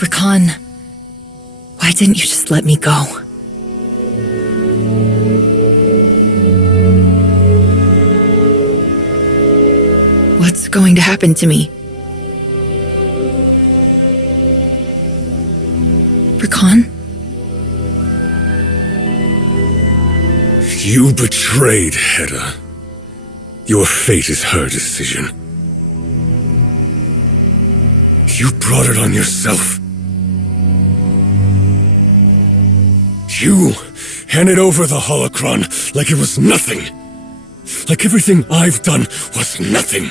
Rakan, why didn't you just let me go? What's going to happen to me? Rakan? You betrayed Hedda. Your fate is her decision. You brought it on yourself. You handed over the holocron like it was nothing. Like everything I've done was nothing.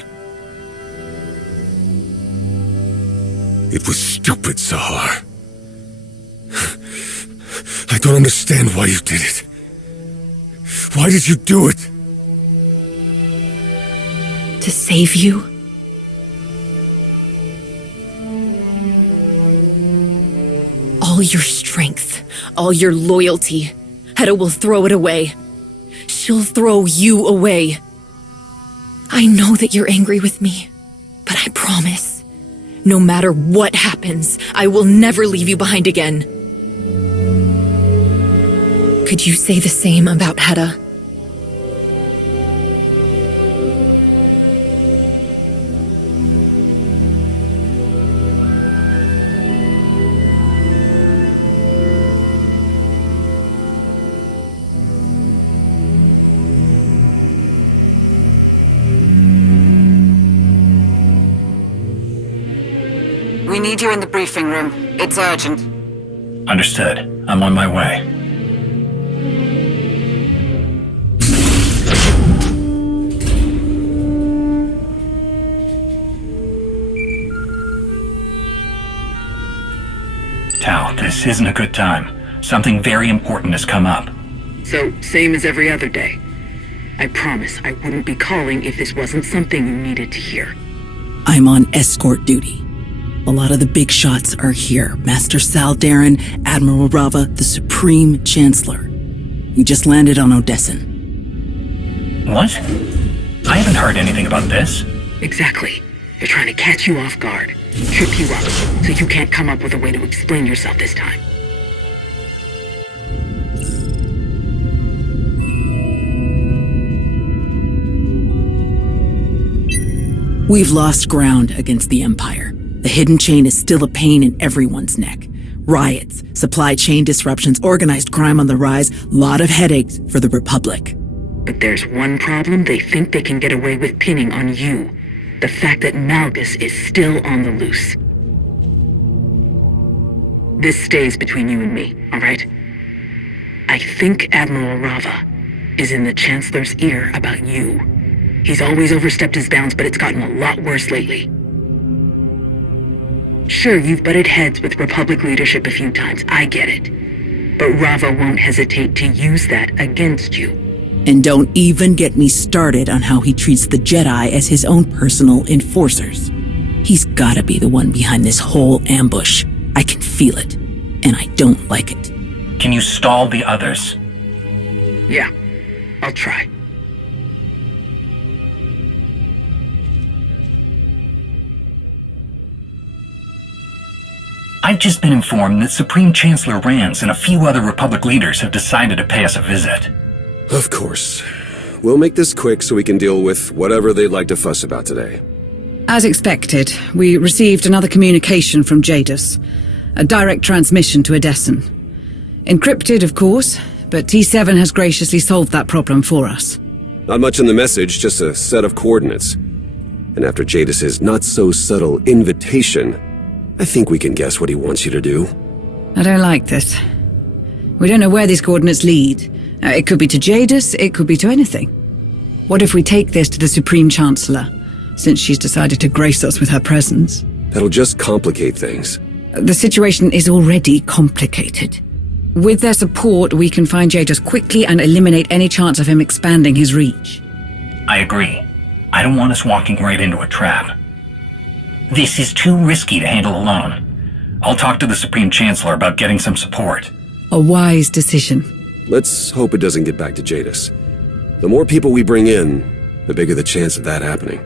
It was stupid, Sahar. I don't understand why you did it. Why did you do it? To save you? All your strength, all your loyalty, Hedda will throw it away. She'll throw you away. I know that you're angry with me, but I promise, no matter what happens, I will never leave you behind again. Could you say the same about Hedda? We need you in the briefing room. It's urgent. Understood. I'm on my way. Tao, this isn't a good time. Something very important has come up. So, same as every other day. I promise I wouldn't be calling if this wasn't something you needed to hear. I'm on escort duty. A lot of the big shots are here. Master Saldarin, Admiral Rava, the Supreme Chancellor. We just landed on Odessin. What? I haven't heard anything about this. Exactly. They're trying to catch you off guard, trip you up, so you can't come up with a way to explain yourself this time. We've lost ground against the Empire. The hidden chain is still a pain in everyone's neck. Riots, supply chain disruptions, organized crime on the rise, lot of headaches for the Republic. But there's one problem they think they can get away with pinning on you. The fact that Malgus is still on the loose. This stays between you and me, all right? I think Admiral Rava is in the Chancellor's ear about you. He's always overstepped his bounds, but it's gotten a lot worse lately. Sure, you've butted heads with Republic leadership a few times, I get it. But Rava won't hesitate to use that against you. And don't even get me started on how he treats the Jedi as his own personal enforcers. He's gotta be the one behind this whole ambush. I can feel it, and I don't like it. Can you stall the others? Yeah, I'll try. I've just been informed that Supreme Chancellor Rance and a few other Republic leaders have decided to pay us a visit. Of course. We'll make this quick so we can deal with whatever they'd like to fuss about today. As expected, we received another communication from Jadis. A direct transmission to Odessin. Encrypted, of course, but T7 has graciously solved that problem for us. Not much in the message, just a set of coordinates. And after Jadis's not-so-subtle invitation, I think we can guess what he wants you to do. I don't like this. We don't know where these coordinates lead. It could be to Jadis, it could be to anything. What if we take this to the Supreme Chancellor, since she's decided to grace us with her presence? That'll just complicate things. The situation is already complicated. With their support, we can find Jadis quickly and eliminate any chance of him expanding his reach. I agree. I don't want us walking right into a trap. This is too risky to handle alone. I'll talk to the Supreme Chancellor about getting some support. A wise decision. Let's hope it doesn't get back to Jadis. The more people we bring in, the bigger the chance of that happening.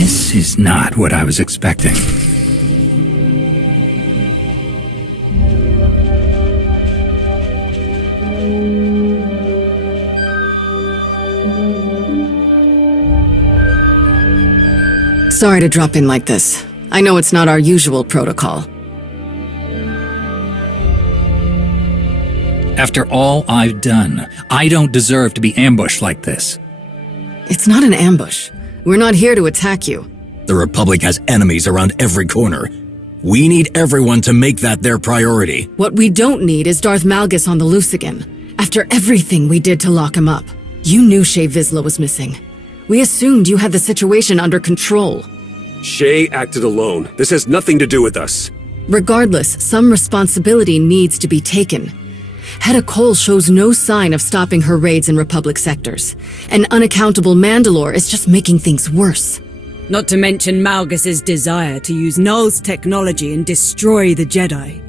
This is not what I was expecting. Sorry to drop in like this. I know it's not our usual protocol. After all I've done, I don't deserve to be ambushed like this. It's not an ambush. We're not here to attack you. The Republic has enemies around every corner. We need everyone to make that their priority. What we don't need is Darth Malgus on the loose again. After everything we did to lock him up, you knew Shay Vizsla was missing. We assumed you had the situation under control. Shay acted alone. This has nothing to do with us. Regardless, some responsibility needs to be taken. Hedda Cole shows no sign of stopping her raids in Republic sectors. An unaccountable Mandalore is just making things worse. Not to mention Malgus's desire to use Null's technology and destroy the Jedi.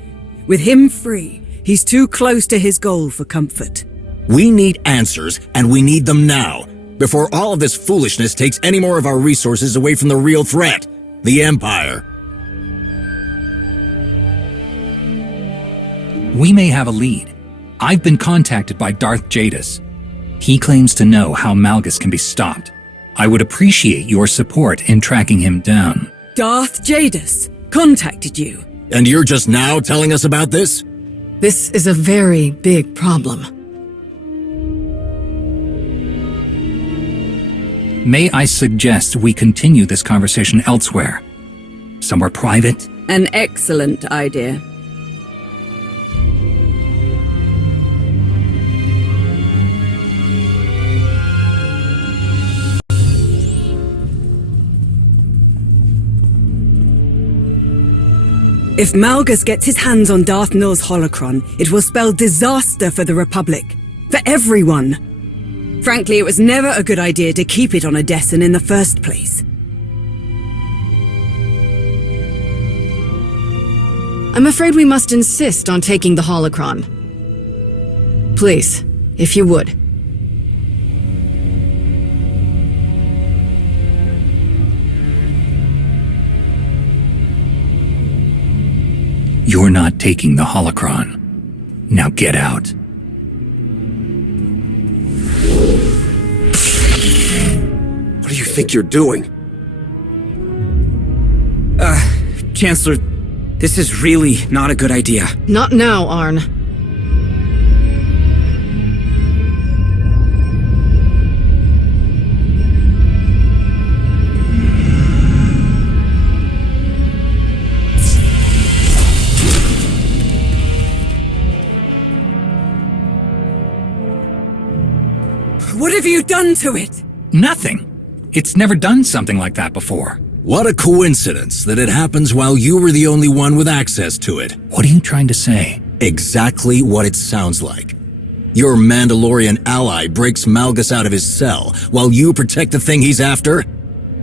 With him free, he's too close to his goal for comfort. We need answers, and we need them now, before all of this foolishness takes any more of our resources away from the real threat, the Empire. We may have a lead. I've been contacted by Darth Jadis. He claims to know how Malgus can be stopped. I would appreciate your support in tracking him down. Darth Jadis contacted you. And you're just now telling us about this? This is a very big problem. May I suggest we continue this conversation elsewhere? Somewhere private? An excellent idea. If Malgus gets his hands on Darth Null's holocron, it will spell disaster for the Republic. For everyone. Frankly, it was never a good idea to keep it on Odessen in the first place. I'm afraid we must insist on taking the holocron. Please, if you would. You're not taking the holocron. Now get out. What do you think you're doing? Chancellor, this is really not a good idea. Not now, Arn. What have you done to it? Nothing. It's never done something like that before. What a coincidence that it happens while you were the only one with access to it. What are you trying to say? Exactly what it sounds like. Your Mandalorian ally breaks Malgus out of his cell while you protect the thing he's after?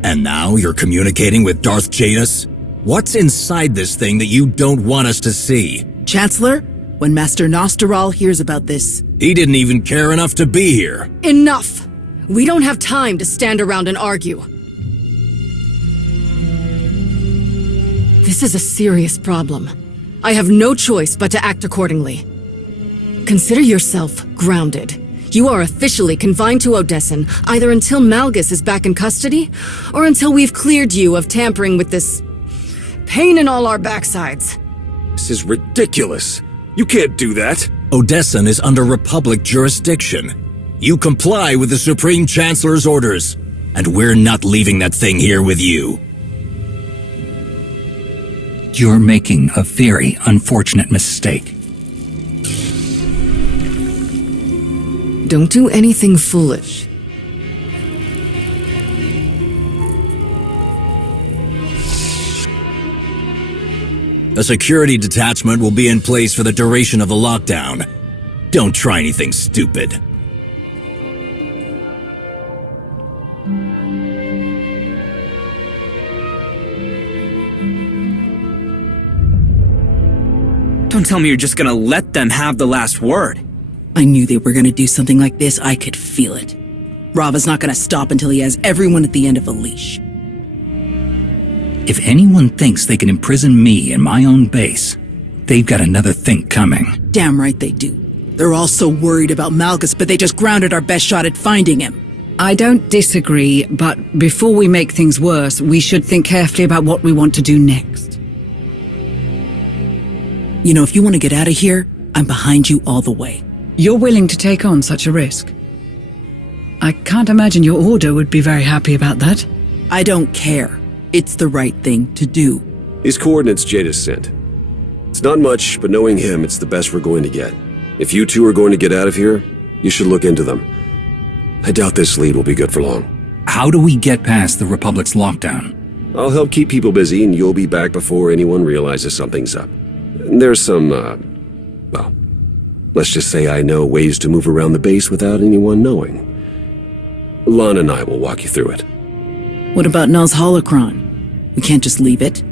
And now you're communicating with Darth Jadis? What's inside this thing that you don't want us to see? Chancellor, when Master Nosteral hears about this... He didn't even care enough to be here. Enough! We don't have time to stand around and argue. This is a serious problem. I have no choice but to act accordingly. Consider yourself grounded. You are officially confined to Odessen, either until Malgus is back in custody, or until we've cleared you of tampering with this pain in all our backsides. This is ridiculous. You can't do that. Odessen is under Republic jurisdiction. You comply with the Supreme Chancellor's orders, and we're not leaving that thing here with you. You're making a very unfortunate mistake. Don't do anything foolish. A security detachment will be in place for the duration of the lockdown. Don't try anything stupid. Don't tell me you're just gonna let them have the last word. I knew they were gonna do something like this. I could feel it. Rava's not gonna stop until he has everyone at the end of a leash. If anyone thinks they can imprison me in my own base, they've got another think coming. Damn right they do. They're all so worried about Malgus, but they just grounded our best shot at finding him. I don't disagree, but before we make things worse, we should think carefully about what we want to do next. You know, if you want to get out of here, I'm behind you all the way. You're willing to take on such a risk? I can't imagine your order would be very happy about that. I don't care. It's the right thing to do. These coordinates Jadis sent. It's not much, but knowing him, it's the best we're going to get. If you two are going to get out of here, you should look into them. I doubt this lead will be good for long. How do we get past the Republic's lockdown? I'll help keep people busy, and you'll be back before anyone realizes something's up. There's some, well, let's just say I know ways to move around the base without anyone knowing. Lana and I will walk you through it. What about Null's holocron? We can't just leave it.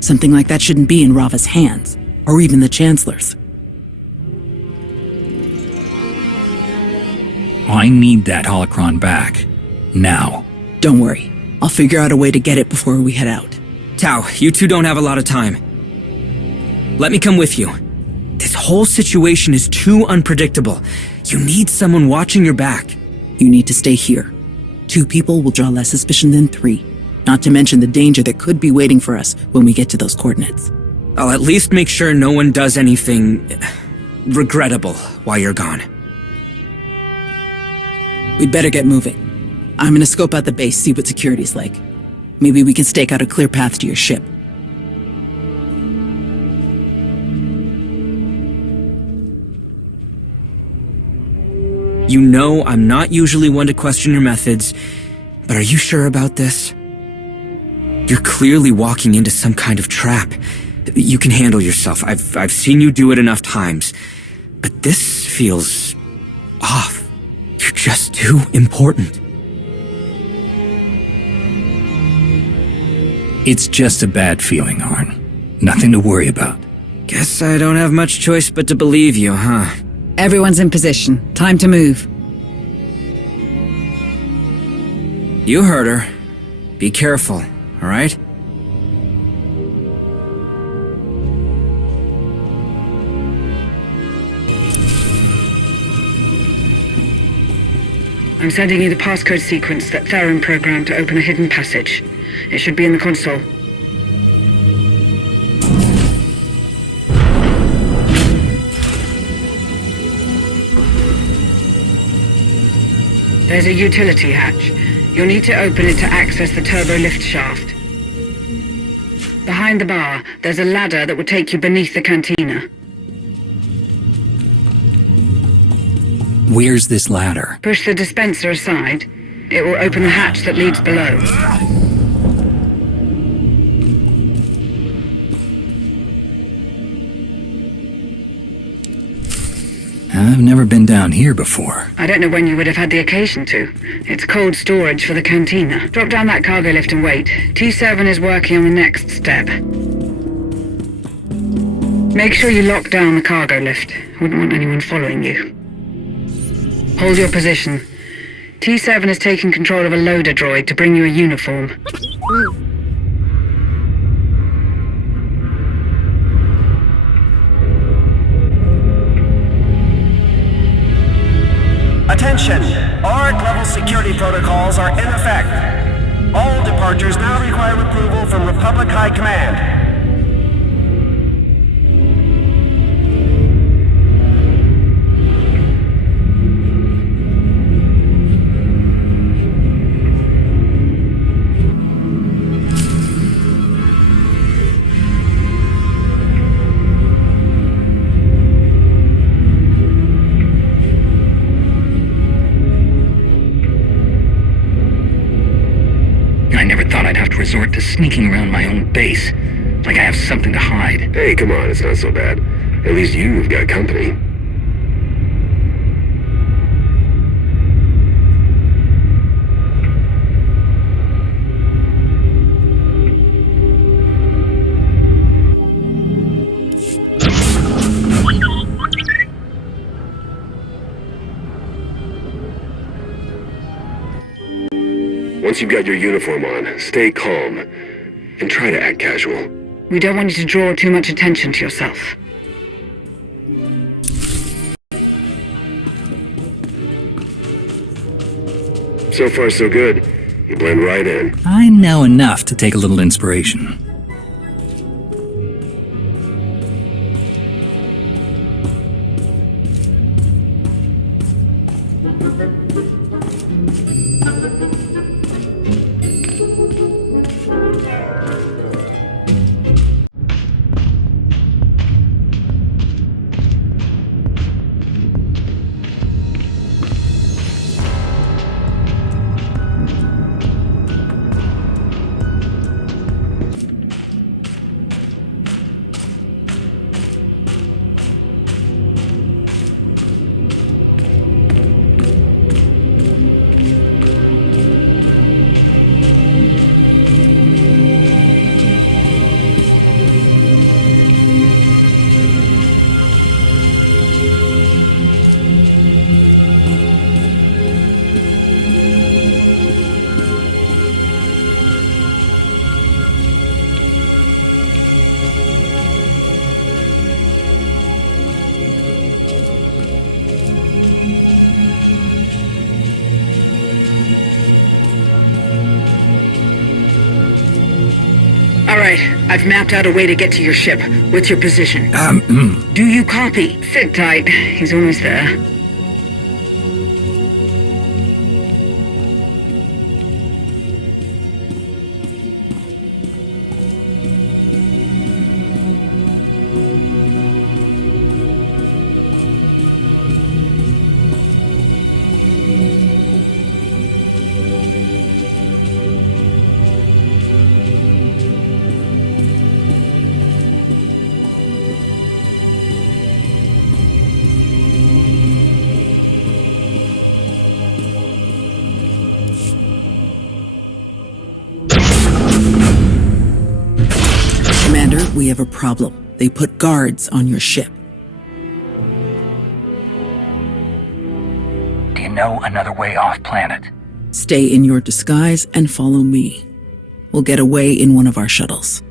Something like that shouldn't be in Rava's hands, or even the Chancellor's. I need that holocron back. Now. Don't worry. I'll figure out a way to get it before we head out. Tao, you two don't have a lot of time. Let me come with you. This whole situation is too unpredictable. You need someone watching your back. You need to stay here. 2 people will draw less suspicion than 3. Not to mention the danger that could be waiting for us when we get to those coordinates. I'll at least make sure no one does anything regrettable while you're gone. We'd better get moving. I'm gonna scope out the base, see what security's like. Maybe we can stake out a clear path to your ship. You know I'm not usually one to question your methods, but are you sure about this? You're clearly walking into some kind of trap. You can handle yourself. I've seen you do it enough times. But this feels off. You're just too important. It's just a bad feeling, Arn. Nothing to worry about. Guess I don't have much choice but to believe you, huh? Everyone's in position. Time to move. You heard her. Be careful, all right? I'm sending you the passcode sequence that Theron programmed to open a hidden passage. It should be in the console. There's a utility hatch. You'll need to open it to access the turbo lift shaft. Behind the bar, there's a ladder that will take you beneath the cantina. Where's this ladder? Push the dispenser aside. It will open the hatch that leads below. I've never been down here before. I don't know when you would have had the occasion to. It's cold storage for the cantina. Drop down that cargo lift and wait. T7 is working on the next step. Make sure you lock down the cargo lift. Wouldn't want anyone following you. Hold your position. T7 is taking control of a loader droid to bring you a uniform. Attention! ARC-level security protocols are in effect. All departures now require approval from Republic High Command. Resort to sneaking around my own base, like I have something to hide. Hey, come on, it's not so bad. At least you've got company. Once you've got your uniform on, stay calm. and try to act casual. We don't want you to draw too much attention to yourself. So far, so good. You blend right in. I know enough to take a little inspiration. Alright, I've mapped out a way to get to your ship. What's your position? Do you copy? Sit tight. He's almost there. We have a problem. They put guards on your ship. Do you know another way off planet? Stay in your disguise and follow me. We'll get away in one of our shuttles.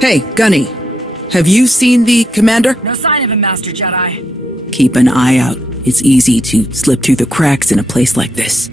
Hey, Gunny. Have you seen the commander? No sign of him, Master Jedi. Keep an eye out. It's easy to slip through the cracks in a place like this.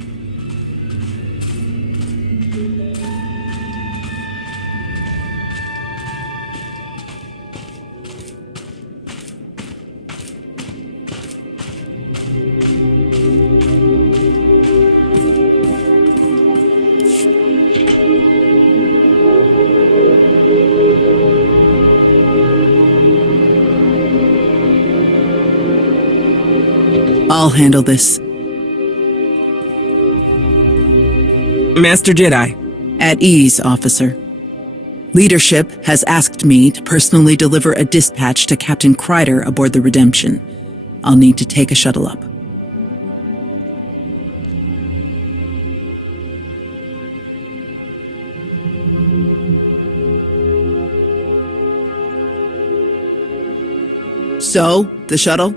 I'll handle this. Master Jedi. At ease, officer. Leadership has asked me to personally deliver a dispatch to Captain Kreider aboard the Redemption. I'll need to take a shuttle up. So, the shuttle?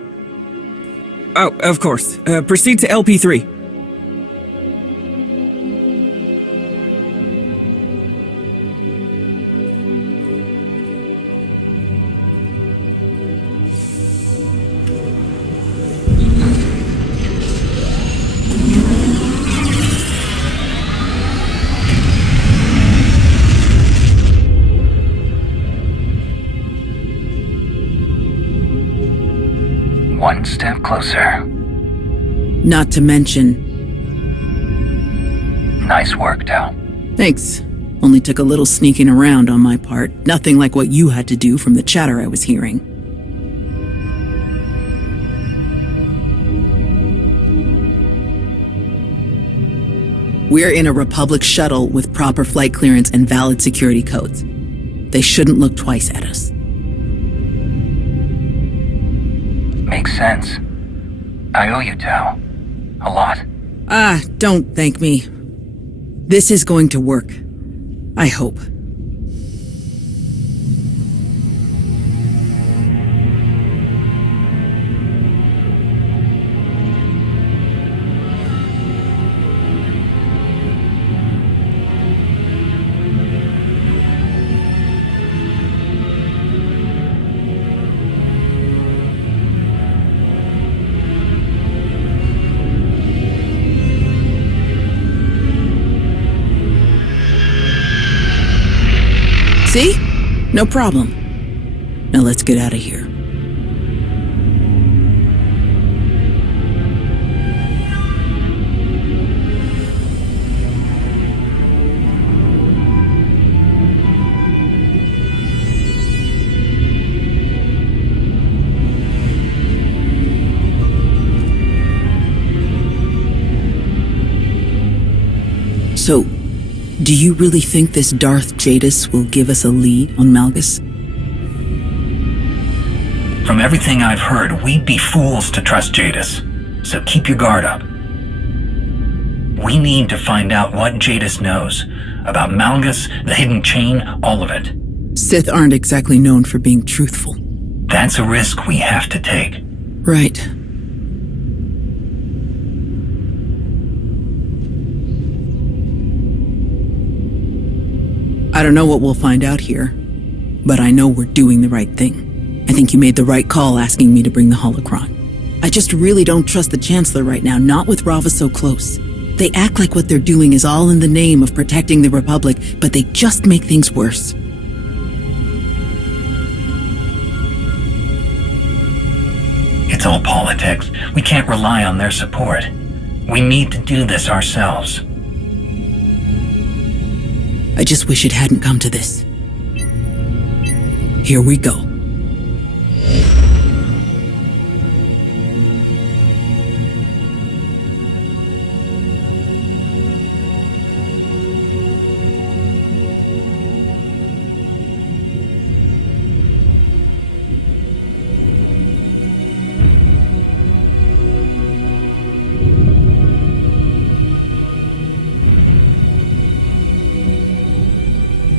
Oh, of course. Proceed to LP3. One step closer. Not to mention... Nice work, Del. Thanks. Only took a little sneaking around on my part. Nothing like what you had to do from the chatter I was hearing. We're in a Republic shuttle with proper flight clearance and valid security codes. They shouldn't look twice at us. Makes sense. I owe you, Tao. A lot. Don't thank me. This is going to work. I hope. See? No problem. Now let's get out of here. So, do you really think this Darth Jadis will give us a lead on Malgus? From everything I've heard, we'd be fools to trust Jadis, so keep your guard up. We need to find out what Jadis knows about Malgus, the hidden chain, all of it. Sith aren't exactly known for being truthful. That's a risk we have to take. Right. I don't know what we'll find out here, but I know we're doing the right thing. I think you made the right call asking me to bring the holocron. I just really don't trust the Chancellor right now, not with Rava so close. They act like what they're doing is all in the name of protecting the Republic, but they just make things worse. It's all politics. We can't rely on their support. We need to do this ourselves. I just wish it hadn't come to this. Here we go.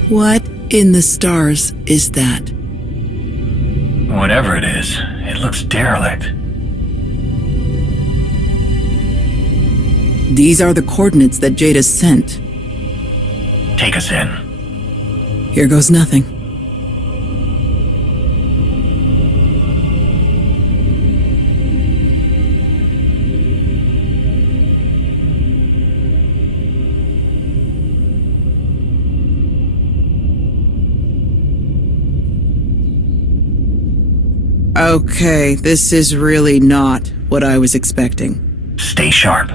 What in the stars is that? Whatever it is, it looks derelict. These are the coordinates that Jadis sent. Take us in. Here goes nothing. Okay, this is really not what I was expecting. Stay sharp.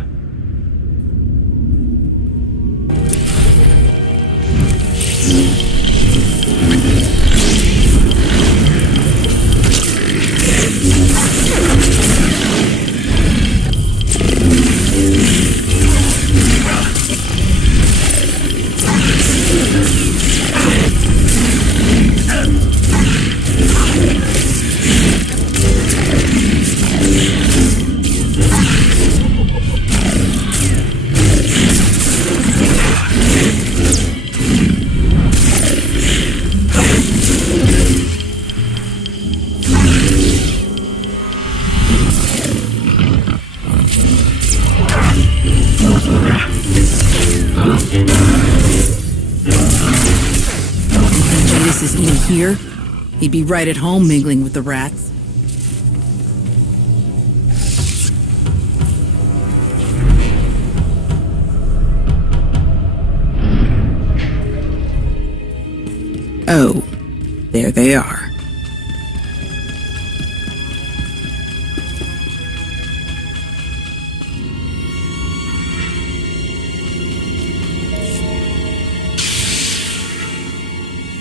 Here, he'd be right at home mingling with the rats. Oh, there they are.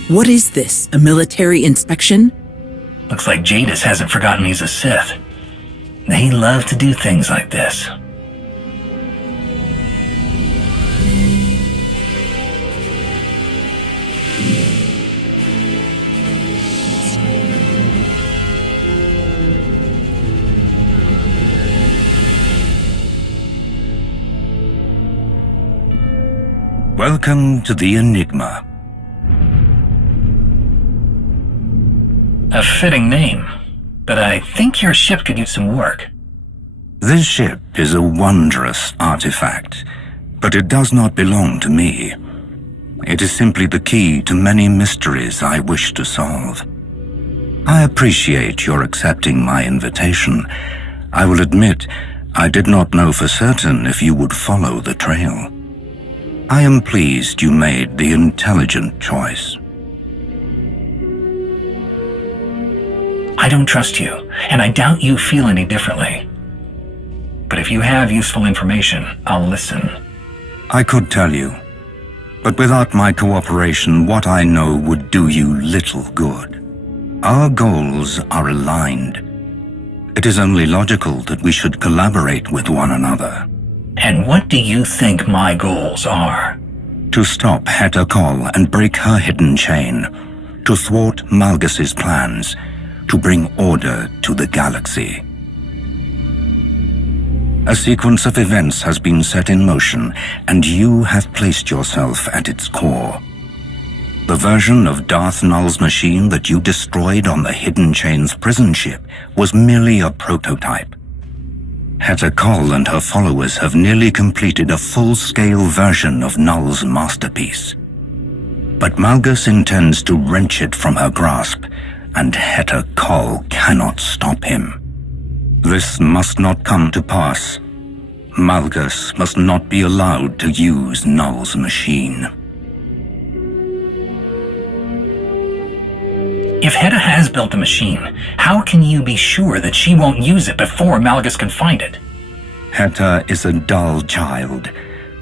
What is this? A military inspection? Looks like Jadis hasn't forgotten he's a Sith. They love to do things like this. Welcome to the Enigma. A fitting name, but I think your ship could use some work. This ship is a wondrous artifact, but it does not belong to me. It is simply the key to many mysteries I wish to solve. I appreciate your accepting my invitation. I will admit, I did not know for certain if you would follow the trail. I am pleased you made the intelligent choice. I don't trust you, and I doubt you feel any differently. But if you have useful information, I'll listen. I could tell you, but without my cooperation, what I know would do you little good. Our goals are aligned. It is only logical that we should collaborate with one another. And what do you think my goals are? To stop Heta Kol and break her hidden chain, to thwart Malgus's plans, to bring order to the galaxy. A sequence of events has been set in motion, and you have placed yourself at its core. The version of Darth Null's machine that you destroyed on the Hidden Chain's prison ship was merely a prototype. Heta Kol and her followers have nearly completed a full-scale version of Null's masterpiece. But Malgus intends to wrench it from her grasp, and Heta Kol cannot stop him. This must not come to pass. Malgus must not be allowed to use Null's machine. If Heta has built the machine, how can you be sure that she won't use it before Malgus can find it? Heta is a dull child,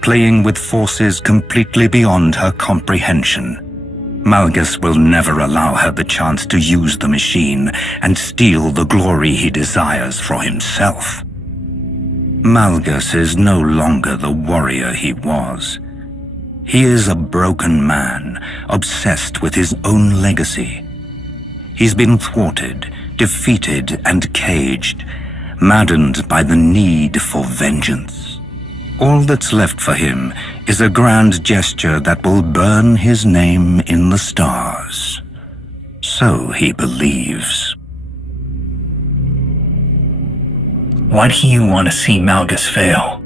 playing with forces completely beyond her comprehension. Malgus will never allow her the chance to use the machine and steal the glory he desires for himself. Malgus is no longer the warrior he was. He is a broken man, obsessed with his own legacy. He's been thwarted, defeated, and caged, maddened by the need for vengeance. All that's left for him is a grand gesture that will burn his name in the stars. So he believes. Why do you want to see Malgus fail?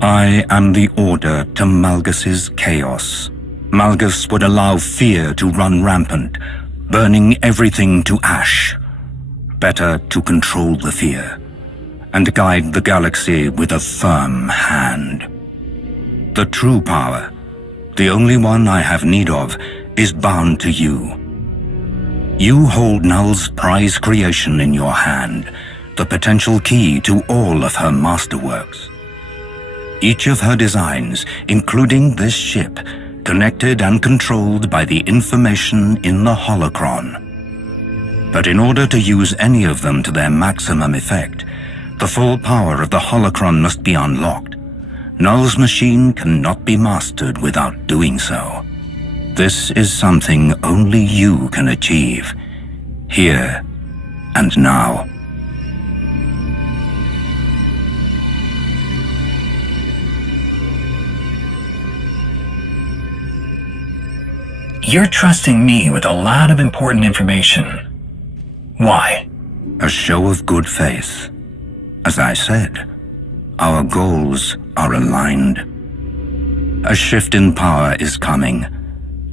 I am the order to Malgus's chaos. Malgus would allow fear to run rampant, burning everything to ash. Better to control the fear and guide the galaxy with a firm hand. The true power, the only one I have need of, is bound to you. You hold Null's prize creation in your hand, the potential key to all of her masterworks. Each of her designs, including this ship, connected and controlled by the information in the holocron. But in order to use any of them to their maximum effect, the full power of the holocron must be unlocked. Null's machine cannot be mastered without doing so. This is something only you can achieve, here and now. You're trusting me with a lot of important information. Why? A show of good faith. As I said, our goals are aligned. A shift in power is coming.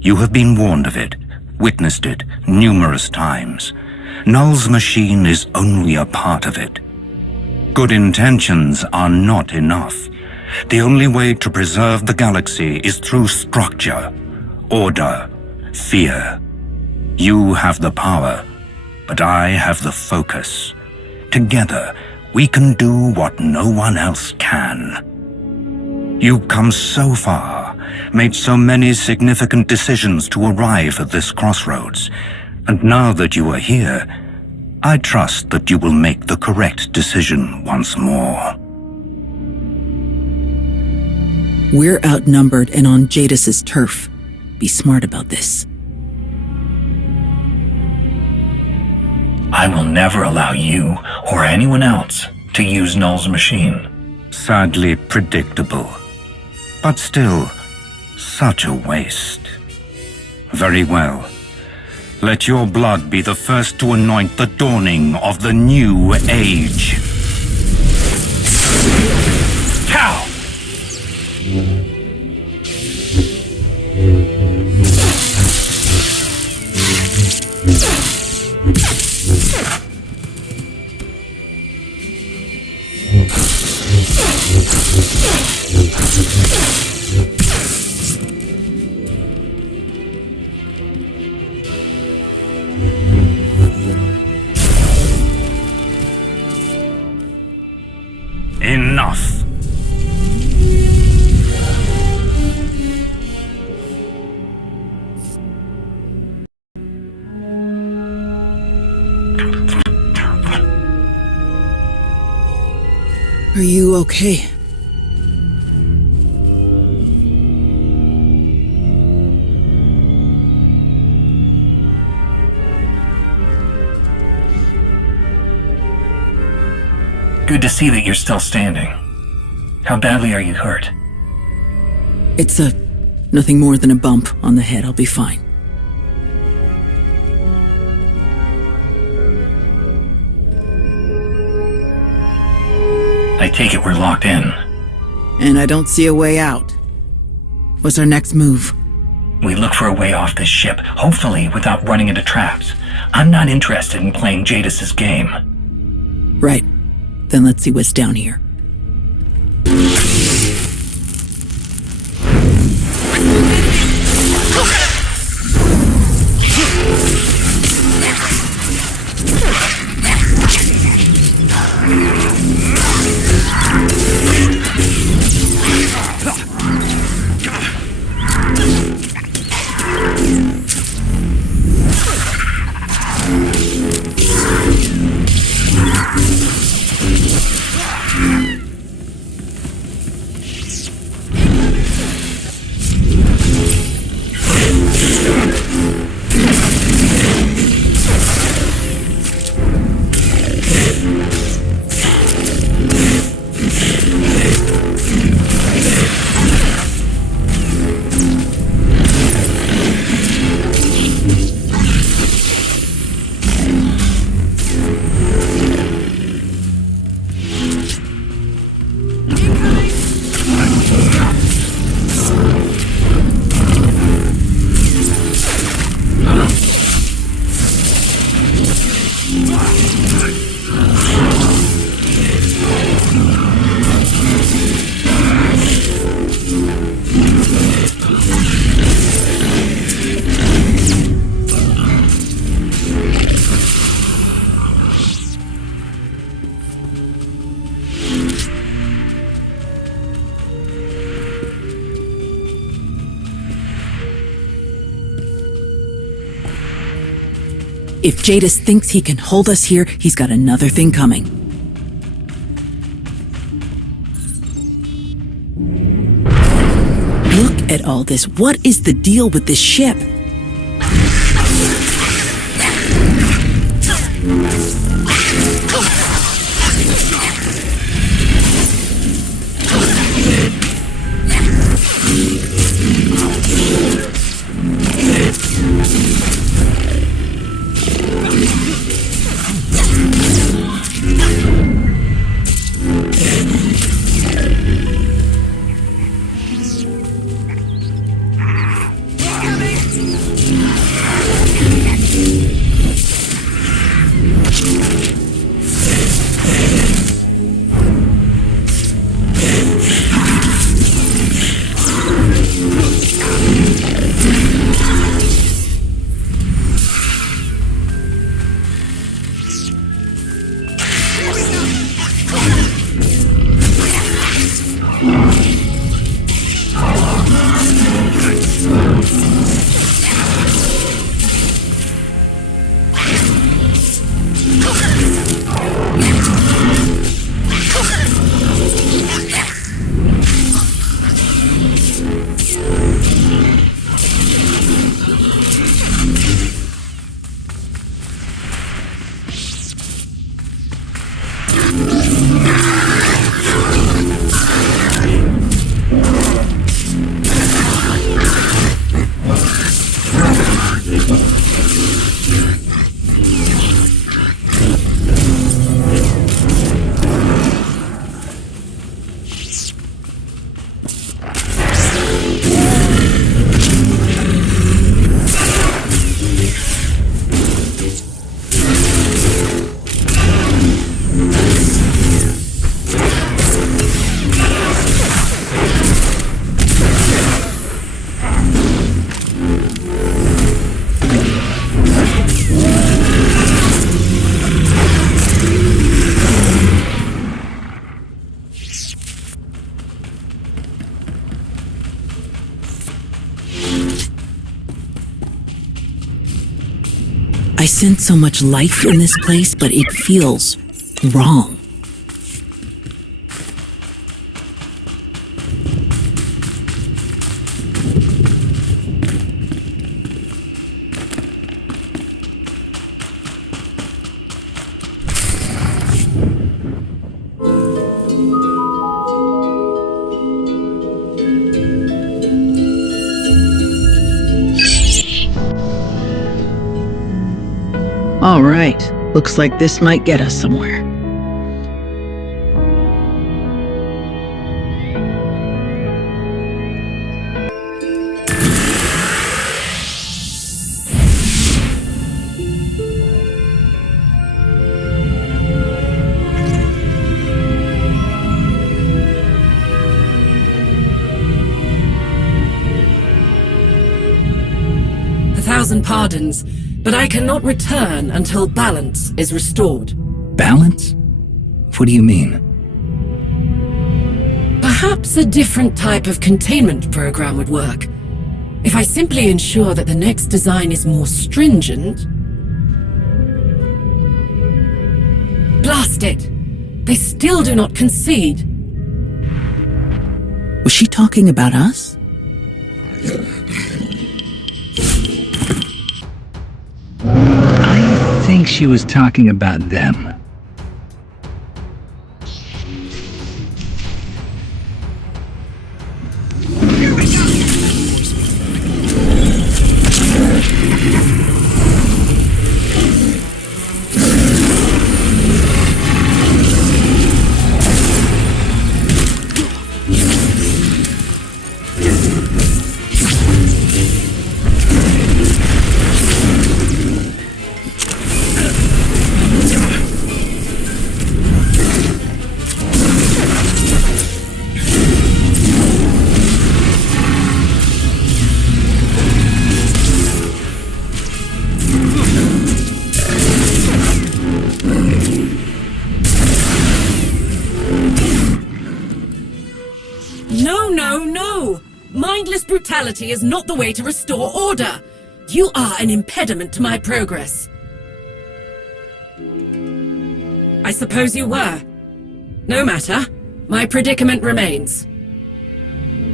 You have been warned of it, witnessed it numerous times. Null's machine is only a part of it. Good intentions are not enough. The only way to preserve the galaxy is through structure, order, fear. You have the power, but I have the focus. Together, we can do what no one else can. You've come so far, made so many significant decisions to arrive at this crossroads, and now that you are here, I trust that you will make the correct decision once more. We're outnumbered and on Jadis's turf. Be smart about this. I will never allow you or anyone else to use Null's machine. Sadly predictable. But still, Such a waste. Very well. Let your blood be the first to anoint the dawning of the new age. Cow! Enough. Are you okay? Good to see that you're still standing. How badly are you hurt? It's nothing more than a bump on the head. I'll be fine. I take it we're locked in. And I don't see a way out. What's our next move? We look for a way off this ship, hopefully without running into traps. I'm not interested in playing Jadis's game. Right. Then let's see what's down here. If Jadis thinks he can hold us here, he's got another thing coming. Look at all this. What is the deal with this ship? I sense so much life in this place, but it feels wrong. All right, looks like this might get us somewhere. A thousand pardons, but I cannot return until balance is restored. Balance? What do you mean? Perhaps a different type of containment program would work. If I simply ensure that the next design is more stringent... Blast it! They still do not concede. Was she talking about us? I think she was talking about them. No! Mindless brutality is not the way to restore order! You are an impediment to my progress. I suppose you were. No matter. My predicament remains.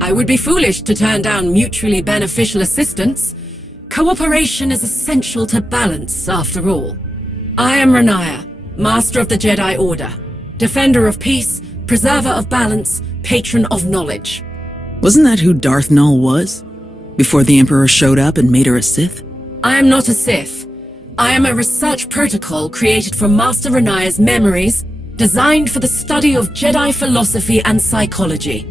I would be foolish to turn down mutually beneficial assistance. Cooperation is essential to balance, after all. I am Renaya, Master of the Jedi Order, Defender of Peace, Preserver of Balance, Patron of Knowledge. Wasn't that who Darth Null was? Before the Emperor showed up and made her a Sith? I am not a Sith. I am a research protocol created from Master Renaya's memories, designed for the study of Jedi philosophy and psychology.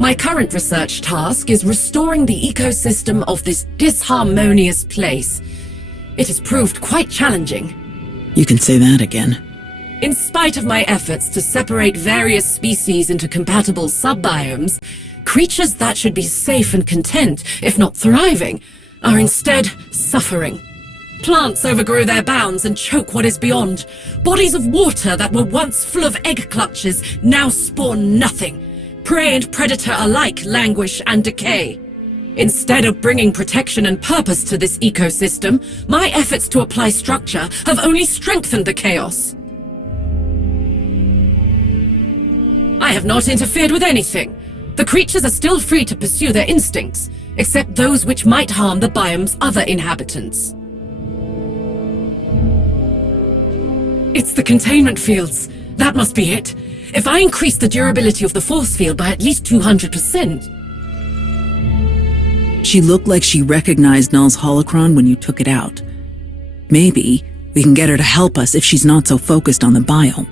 My current research task is restoring the ecosystem of this disharmonious place. It has proved quite challenging. You can say that again. In spite of my efforts to separate various species into compatible subbiomes, creatures that should be safe and content, if not thriving, are instead suffering. Plants overgrow their bounds and choke what is beyond. Bodies of water that were once full of egg clutches now spawn nothing. Prey and predator alike languish and decay. Instead of bringing protection and purpose to this ecosystem, my efforts to apply structure have only strengthened the chaos. I have not interfered with anything. The creatures are still free to pursue their instincts, except those which might harm the biome's other inhabitants. It's the containment fields. That must be it. If I increase the durability of the force field by at least 200%... She looked like she recognized Null's holocron when you took it out. Maybe we can get her to help us if she's not so focused on the biome.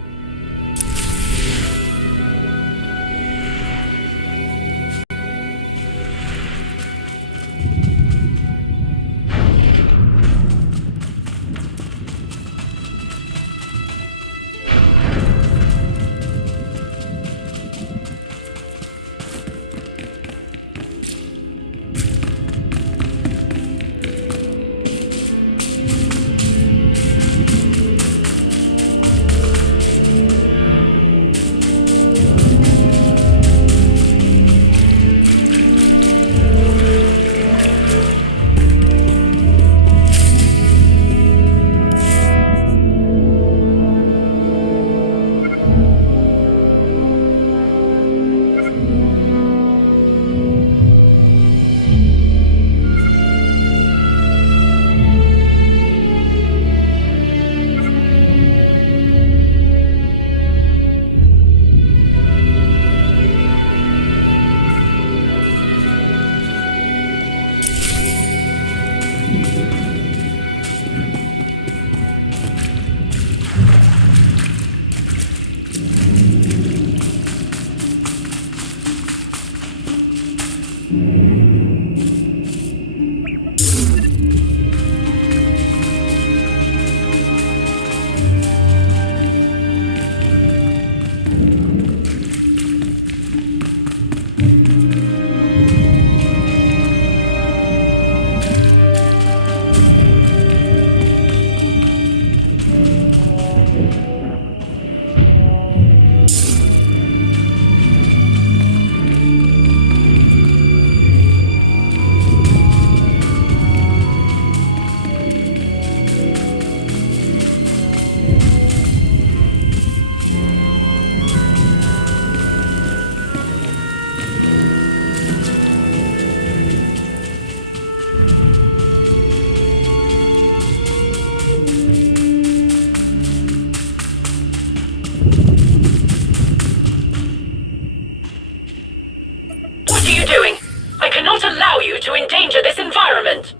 What are you doing? I cannot allow you to endanger this environment!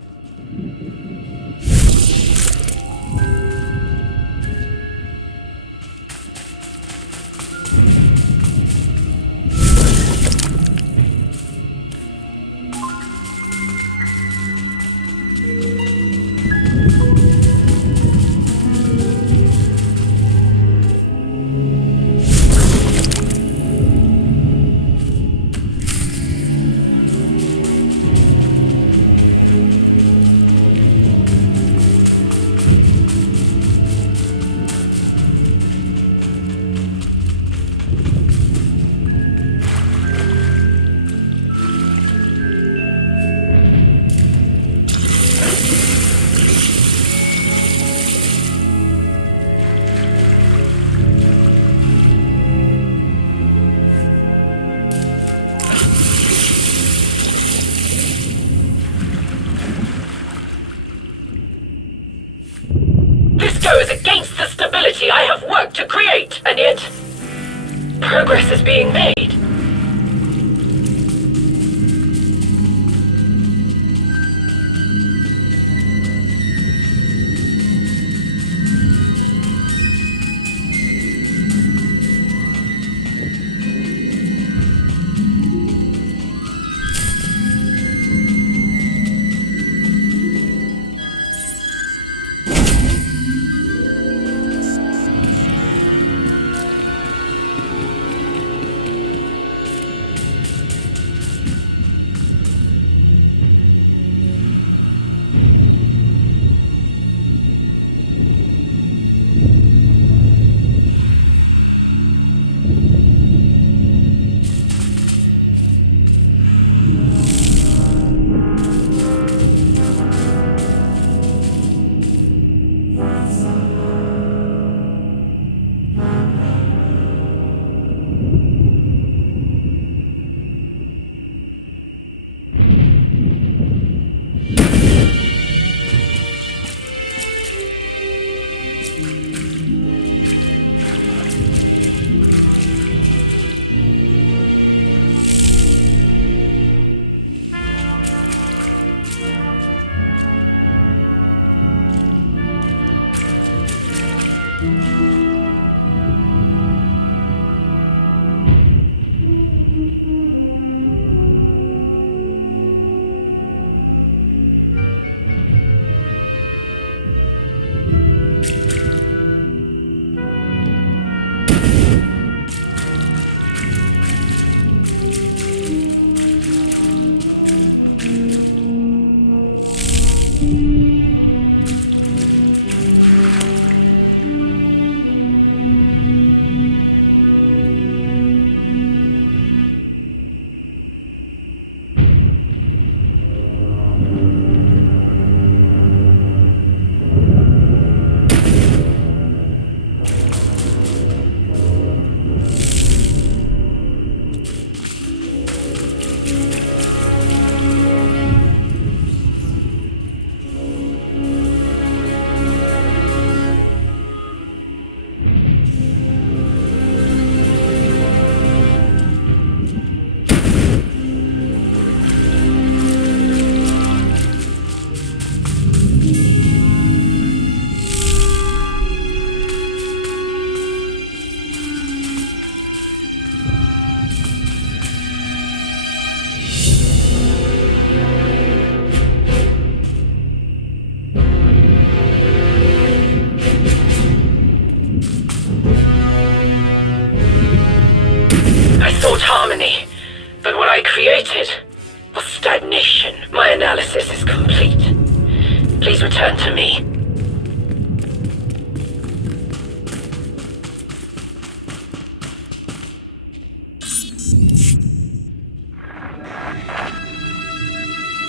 Goes against the stability I have worked to create, and yet progress is being made. But what I created was stagnation. My analysis is complete. Please return to me.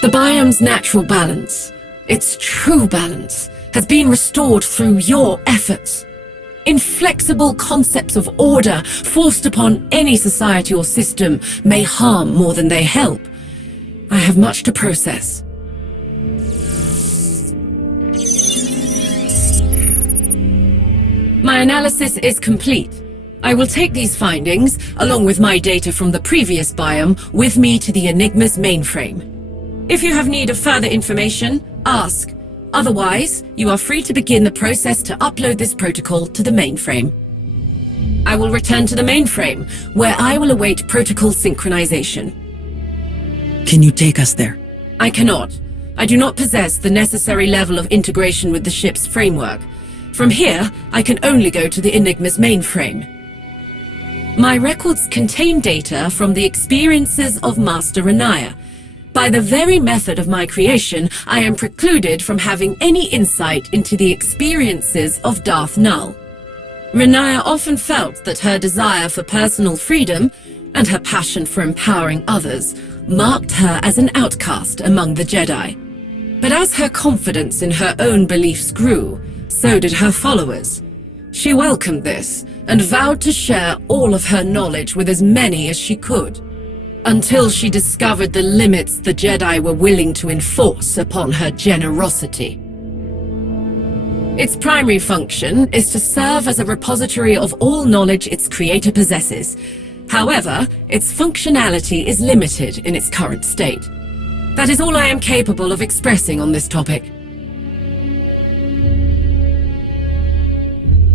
The biome's natural balance, its true balance, has been restored through your efforts. Inflexible concepts of order forced upon any society or system may harm more than they help. I have much to process. My analysis is complete. I will take these findings, along with my data from the previous biome, with me to the Enigma's mainframe. If you have need of further information, ask. Otherwise, you are free to begin the process to upload this protocol to the mainframe. I will return to the mainframe, where I will await protocol synchronization. Can you take us there? I cannot. I do not possess the necessary level of integration with the ship's framework. From here, I can only go to the Enigma's mainframe. My records contain data from the experiences of Master Renaya. By the very method of my creation, I am precluded from having any insight into the experiences of Darth Nul. Renaya often felt that her desire for personal freedom and her passion for empowering others marked her as an outcast among the Jedi. But as her confidence in her own beliefs grew, so did her followers. She welcomed this and vowed to share all of her knowledge with as many as she could, until she discovered the limits the Jedi were willing to enforce upon her generosity. Its primary function is to serve as a repository of all knowledge its creator possesses. However, its functionality is limited in its current state. That is all I am capable of expressing on this topic.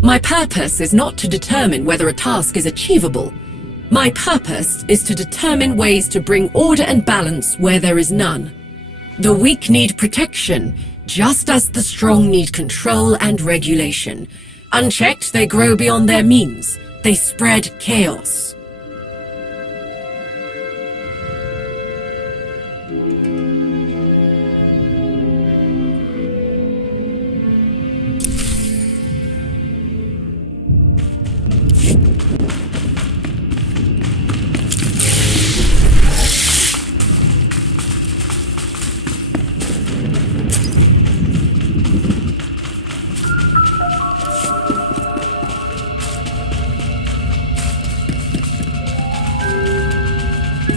My purpose is not to determine whether a task is achievable. My purpose is to determine ways to bring order and balance where there is none. The weak need protection, just as the strong need control and regulation. Unchecked, they grow beyond their means. They spread chaos.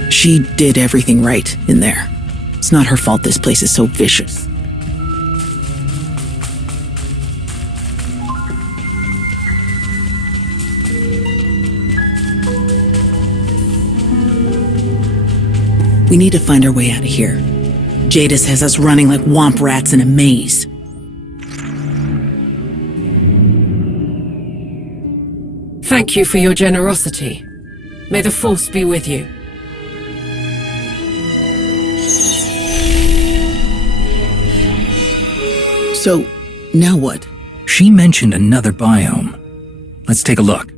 She did everything right in there. It's not her fault this place is so vicious. We need to find our way out of here. Jadis has us running like womp rats in a maze. Thank you for your generosity. May the Force be with you. So, now what? She mentioned another biome. Let's take a look.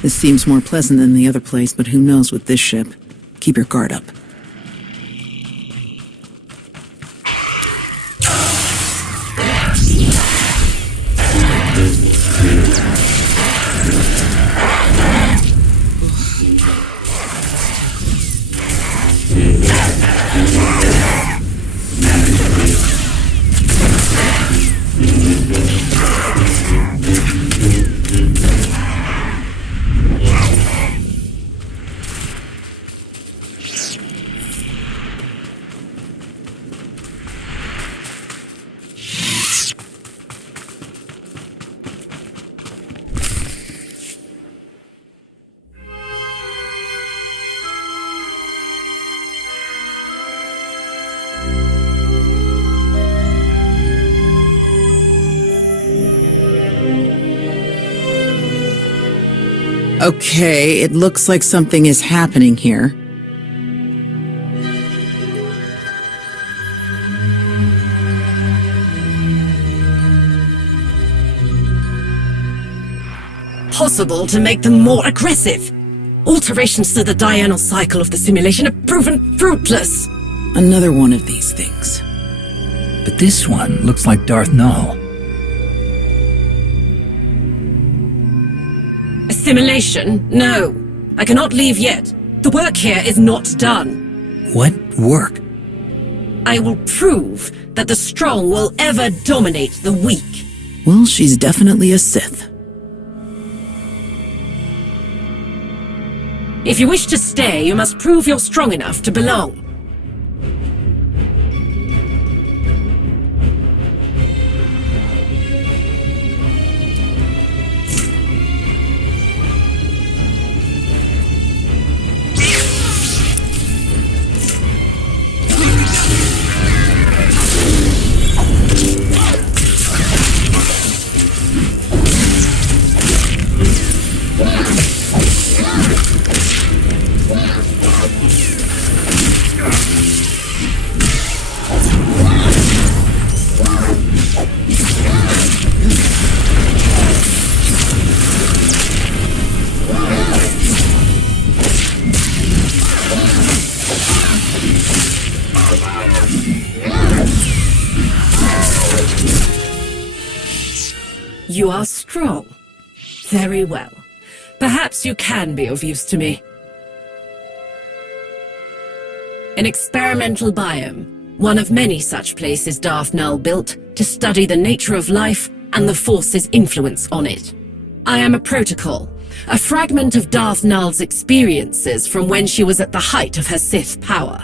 This seems more pleasant than the other place, but who knows with this ship. Keep your guard up. Okay, it looks like something is happening here. Possible to make them more aggressive. Alterations to the diurnal cycle of the simulation have proven fruitless. Another one of these things. But this one looks like Darth Null. Assimilation? No. I cannot leave yet. The work here is not done. What work? I will prove that the strong will ever dominate the weak. Well, she's definitely a Sith. If you wish to stay, you must prove you're strong enough to belong. You are strong. Very well. Perhaps you can be of use to me. An experimental biome, one of many such places Darth Null built to study the nature of life and the Force's influence on it. I am a protocol, a fragment of Darth Null's experiences from when she was at the height of her Sith power.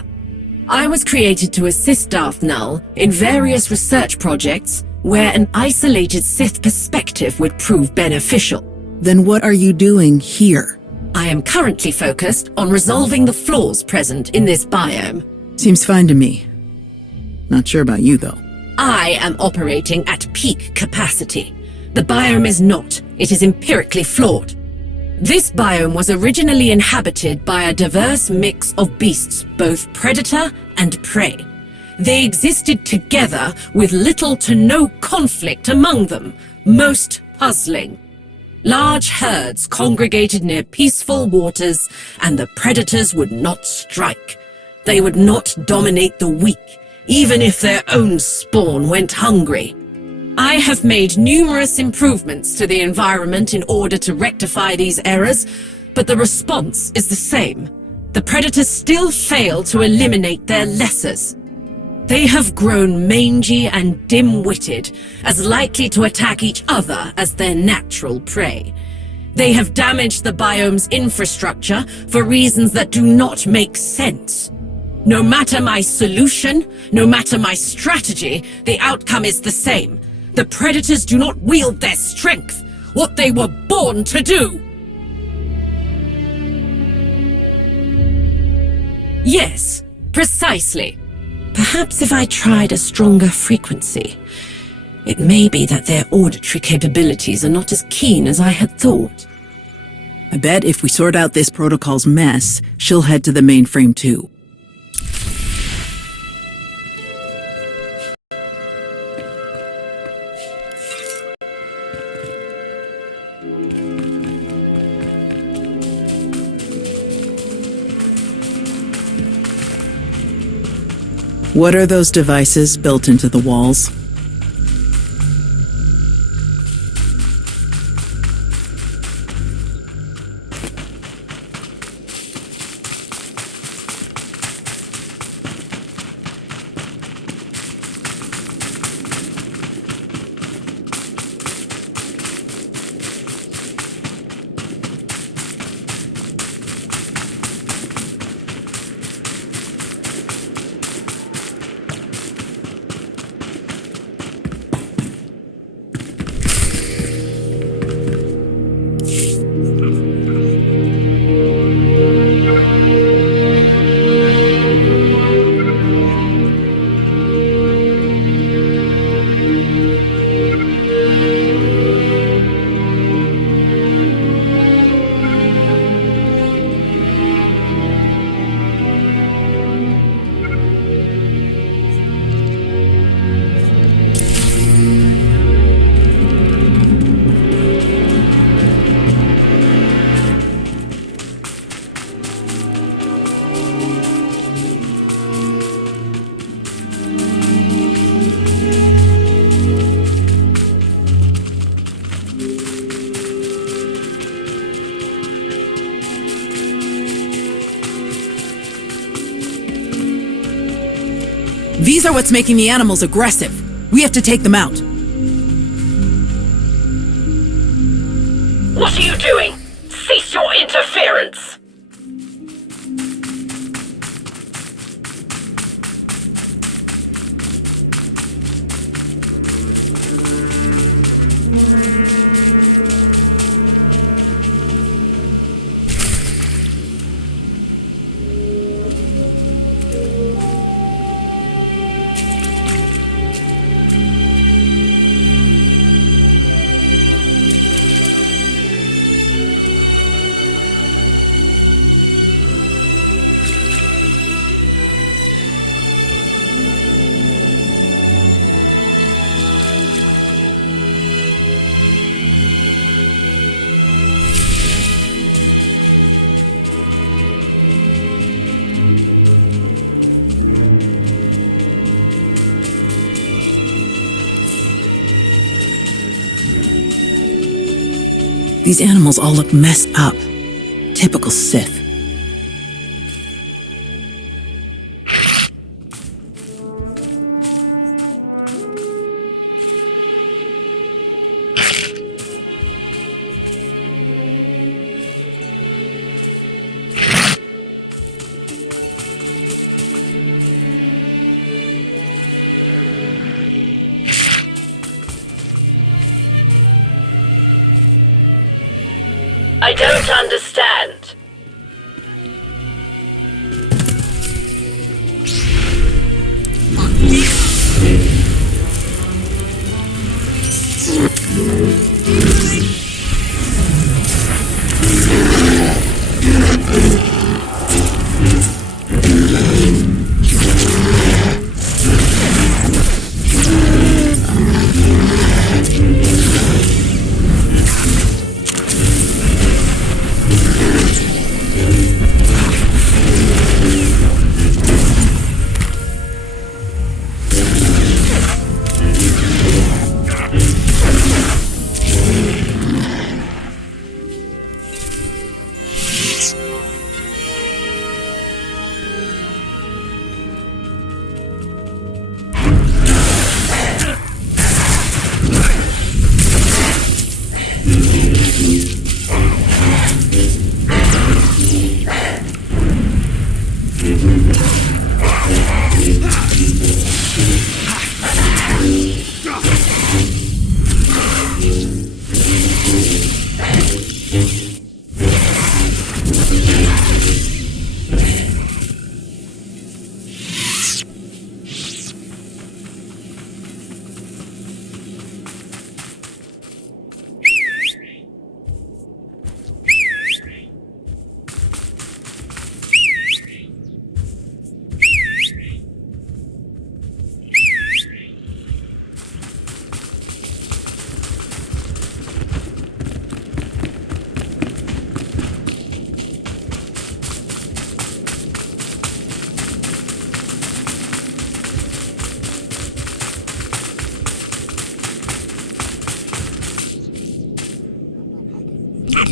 I was created to assist Darth Null in various research projects where an isolated Sith perspective would prove beneficial. Then what are you doing here? I am currently focused on resolving the flaws present in this biome. Seems fine to me. Not sure about you, though. I am operating at peak capacity. The biome is not. It is empirically flawed. This biome was originally inhabited by a diverse mix of beasts, both predator and prey. They existed together with little to no conflict among them, most puzzling. Large herds congregated near peaceful waters, and the predators would not strike. They would not dominate the weak, even if their own spawn went hungry. I have made numerous improvements to the environment in order to rectify these errors, but the response is the same. The predators still fail to eliminate their lessers. They have grown mangy and dim-witted, as likely to attack each other as their natural prey. They have damaged the biome's infrastructure for reasons that do not make sense. No matter my solution, no matter my strategy, the outcome is the same. The predators do not wield their strength, what they were born to do. Yes, precisely. Perhaps if I tried a stronger frequency. It may be that their auditory capabilities are not as keen as I had thought. I bet if we sort out this protocol's mess, she'll head to the mainframe too. What are those devices built into the walls? These are what's making the animals aggressive. We have to take them out. What are you doing? Cease your interference! These animals all look messed up. Typical Sith. I don't understand.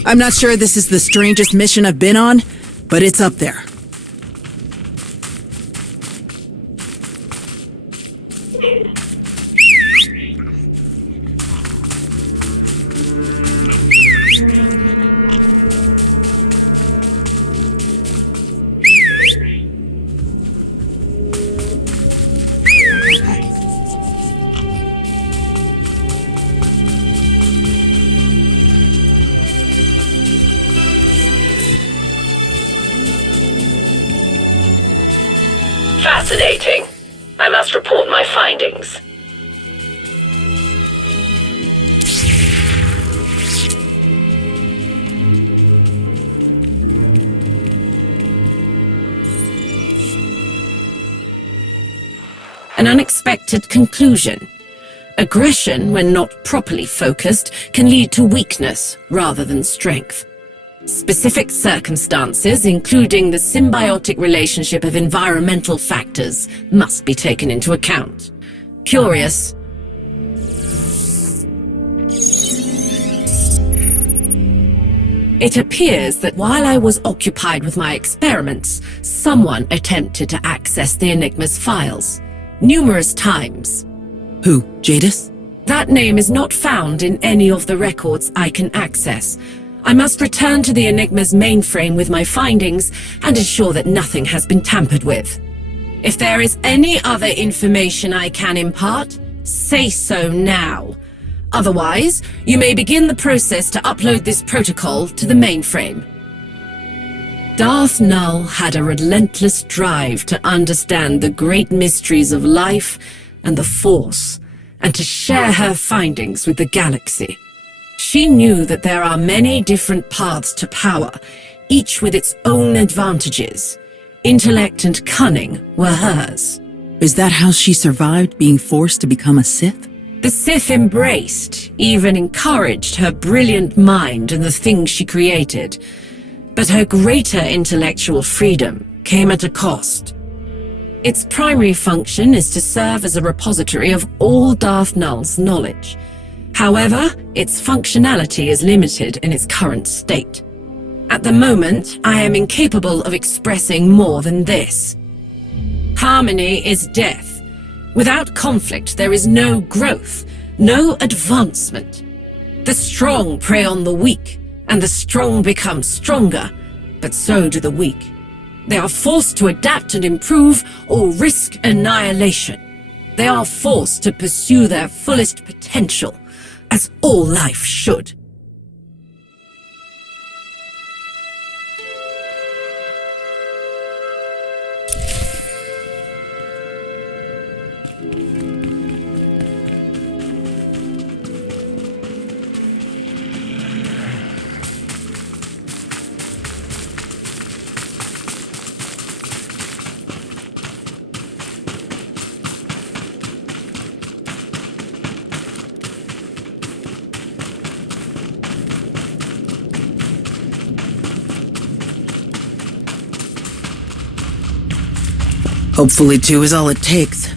I'm not sure this is the strangest mission I've been on, but it's up there. Fascinating. I must report my findings. An unexpected conclusion. Aggression, when not properly focused, can lead to weakness rather than strength. Specific circumstances, including the symbiotic relationship of environmental factors, must be taken into account. Curious. It appears that while I was occupied with my experiments, someone attempted to access the Enigma's files. Numerous times. Who, Jadis? That name is not found in any of the records I can access. I must return to the Enigma's mainframe with my findings and ensure that nothing has been tampered with. If there is any other information I can impart, say so now. Otherwise, you may begin the process to upload this protocol to the mainframe. Darth Null had a relentless drive to understand the great mysteries of life and the Force, and to share her findings with the galaxy. She knew that there are many different paths to power, each with its own advantages. Intellect and cunning were hers. Is that how she survived being forced to become a Sith? The Sith embraced, even encouraged her brilliant mind and the things she created. But her greater intellectual freedom came at a cost. Its primary function is to serve as a repository of all Darth Null's knowledge. However, its functionality is limited in its current state. At the moment, I am incapable of expressing more than this. Harmony is death. Without conflict, there is no growth, no advancement. The strong prey on the weak, and the strong become stronger, but so do the weak. They are forced to adapt and improve, or risk annihilation. They are forced to pursue their fullest potential, as all life should. Hopefully 2 is all it takes.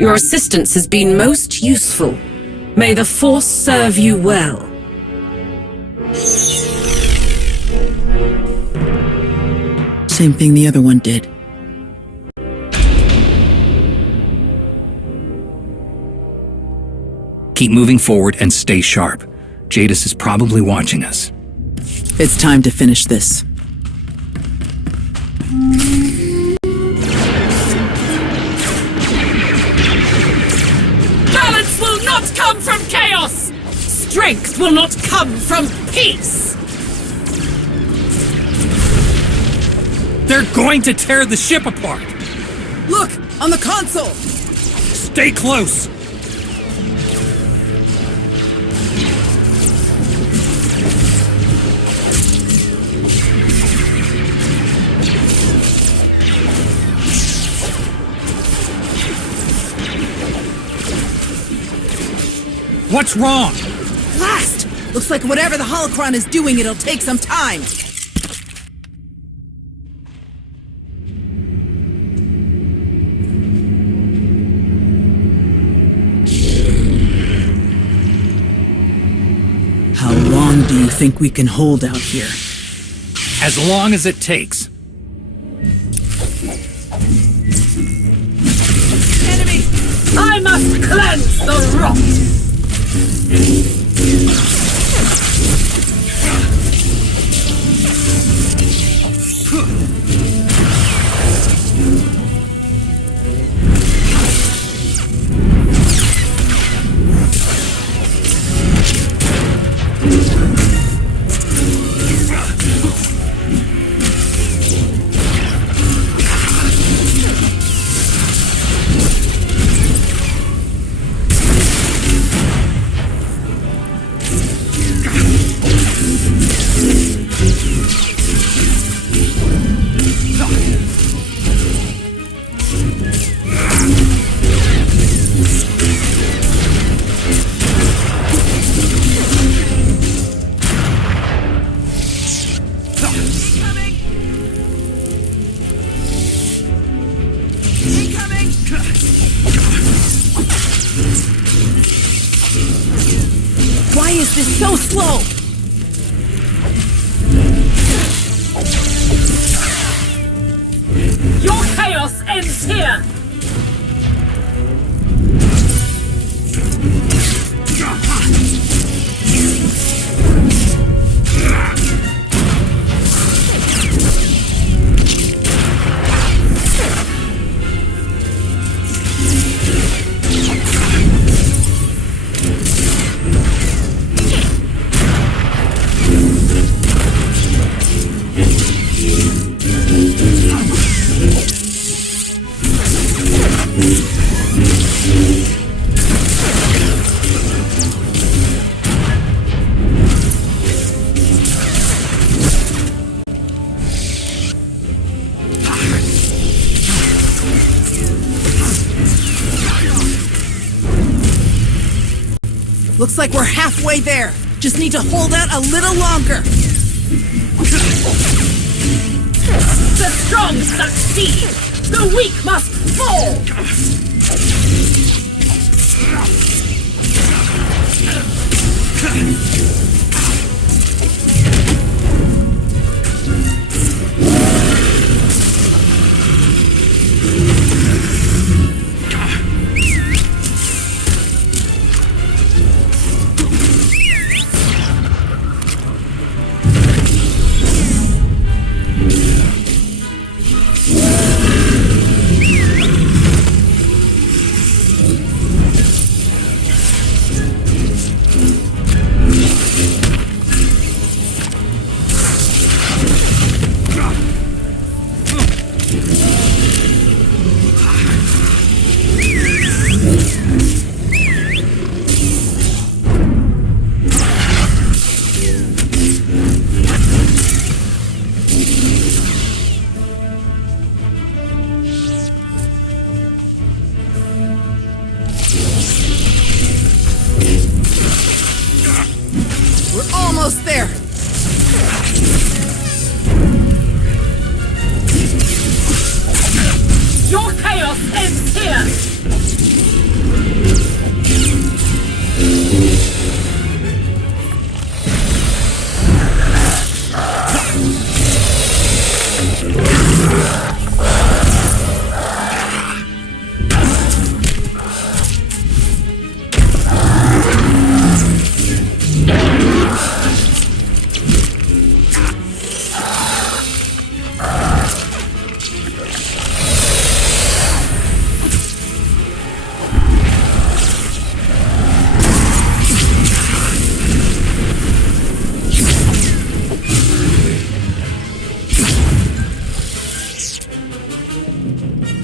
Your assistance has been most useful. May the Force serve you well. Same thing the other one did. Keep moving forward and stay sharp. Jadis is probably watching us. It's time to finish this. Balance will not come from chaos! Strength will not come from peace! They're going to tear the ship apart! Look! On the console! Stay close! What's wrong? Blast! Looks like whatever the holocron is doing, it'll take some time. How long do you think we can hold out here? As long as it takes. Enemy! I must cleanse the rot! Why is this so slow? Your chaos ends here! Looks like we're halfway there. Just need to hold out a little longer. The strong succeed! The weak must fall! We're almost there. Your chaos ends here!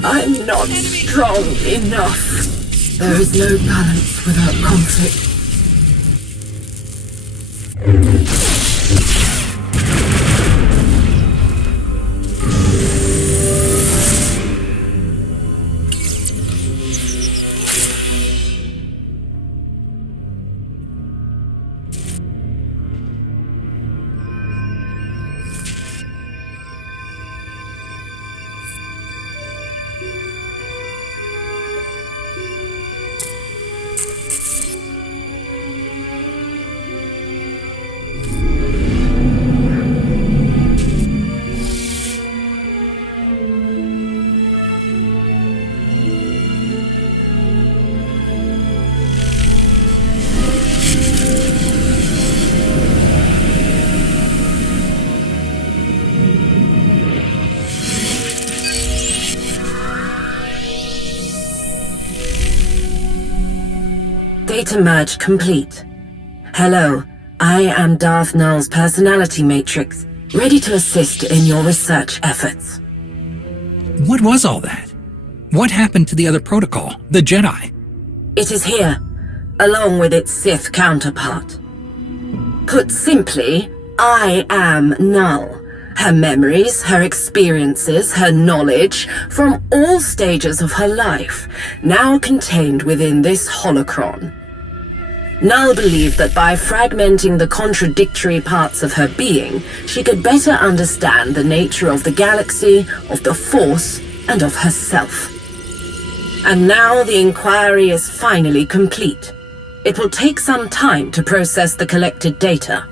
I'm not strong enough. There is no balance without conflict. Data merge complete. Hello, I am Darth Null's personality matrix, ready to assist in your research efforts. What was all that? What happened to the other protocol, the Jedi? It is here, along with its Sith counterpart. Put simply, I am Null. Her memories, her experiences, her knowledge, from all stages of her life, now contained within this holocron. Null believed that by fragmenting the contradictory parts of her being, she could better understand the nature of the galaxy, of the Force, and of herself. And now the inquiry is finally complete. It will take some time to process the collected data.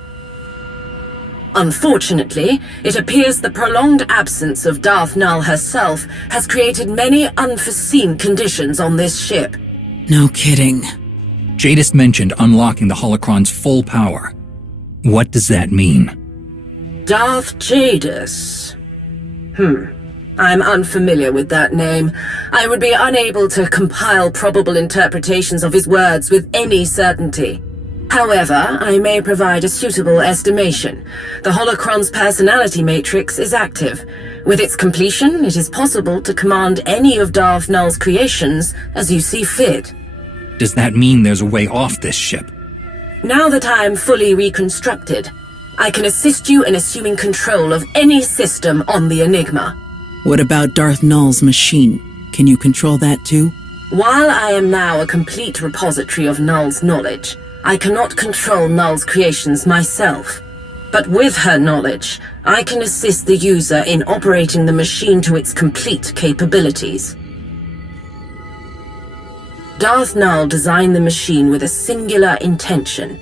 Unfortunately, it appears the prolonged absence of Darth Null herself has created many unforeseen conditions on this ship. No kidding. Jadis mentioned unlocking the holocron's full power. What does that mean? Darth Jadis. I'm unfamiliar with that name. I would be unable to compile probable interpretations of his words with any certainty. However, I may provide a suitable estimation. The holocron's personality matrix is active. With its completion, it is possible to command any of Darth Null's creations as you see fit. Does that mean there's a way off this ship? Now that I am fully reconstructed, I can assist you in assuming control of any system on the Enigma. What about Darth Null's machine? Can you control that too? While I am now a complete repository of Null's knowledge, I cannot control Null's creations myself. But with her knowledge, I can assist the user in operating the machine to its complete capabilities. Darth Null designed the machine with a singular intention: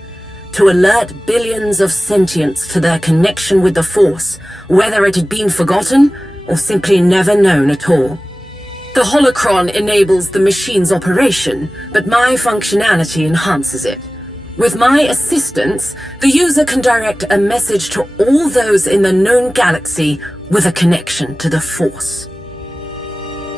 to alert billions of sentients to their connection with the Force, whether it had been forgotten or simply never known at all. The holocron enables the machine's operation, but my functionality enhances it. With my assistance, the user can direct a message to all those in the known galaxy with a connection to the Force.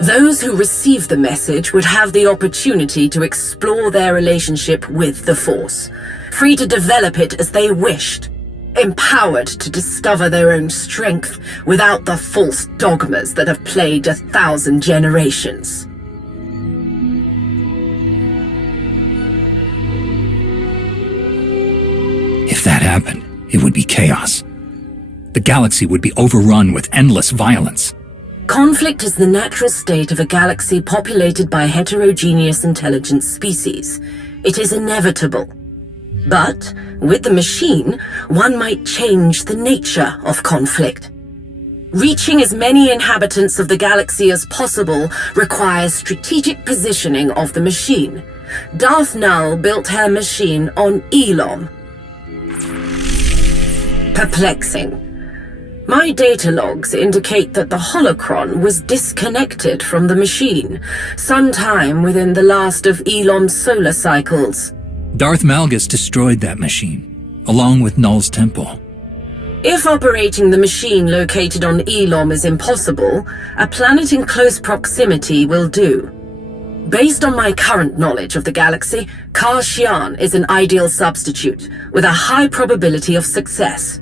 Those who receive the message would have the opportunity to explore their relationship with the Force, free to develop it as they wished, empowered to discover their own strength without the false dogmas that have plagued 1,000 generations. If that happened, it would be chaos. The galaxy would be overrun with endless violence. Conflict is the natural state of a galaxy populated by heterogeneous intelligent species. It is inevitable. But, with the machine, one might change the nature of conflict. Reaching as many inhabitants of the galaxy as possible requires strategic positioning of the machine. Darth Null built her machine on Elom. Perplexing. My data logs indicate that the holocron was disconnected from the machine, sometime within the last of Elom's solar cycles. Darth Malgus destroyed that machine, along with Null's temple. If operating the machine located on Elom is impossible, a planet in close proximity will do. Based on my current knowledge of the galaxy, Kashyyyk is an ideal substitute, with a high probability of success.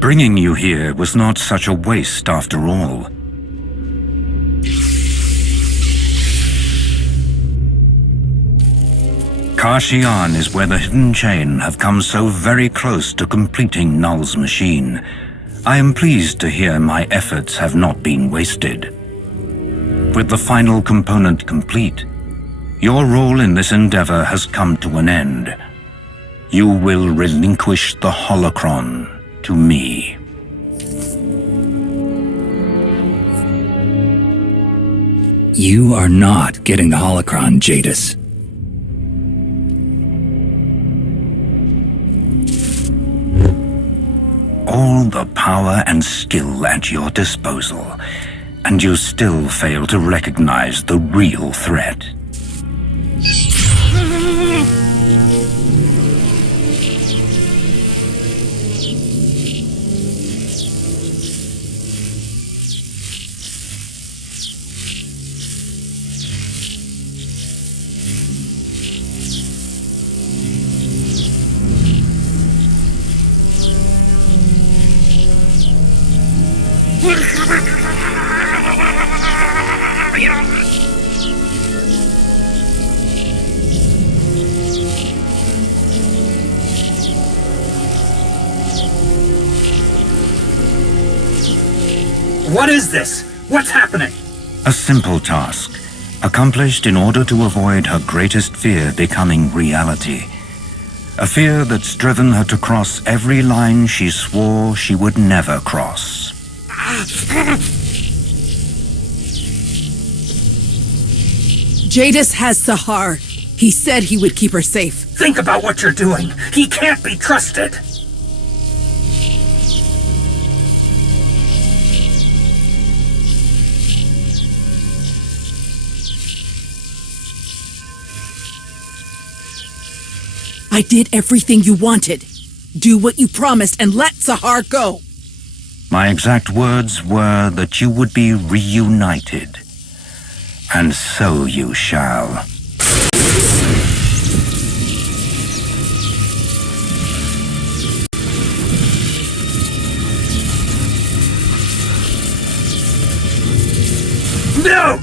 Bringing you here was not such a waste after all. Kashyyyk is where the Hidden Chain have come so very close to completing Null's machine. I am pleased to hear my efforts have not been wasted. With the final component complete, your role in this endeavor has come to an end. You will relinquish the holocron to me. You are not getting the holocron, Jadis. All the power and skill at your disposal, and you still fail to recognize the real threat. What is this? What's happening? A simple task, accomplished in order to avoid her greatest fear becoming reality. A fear that's driven her to cross every line she swore she would never cross. Jadis has Sahar. He said he would keep her safe. Think about what you're doing. He can't be trusted. I did everything you wanted. Do what you promised and let Sahar go. My exact words were that you would be reunited. And so you shall. No!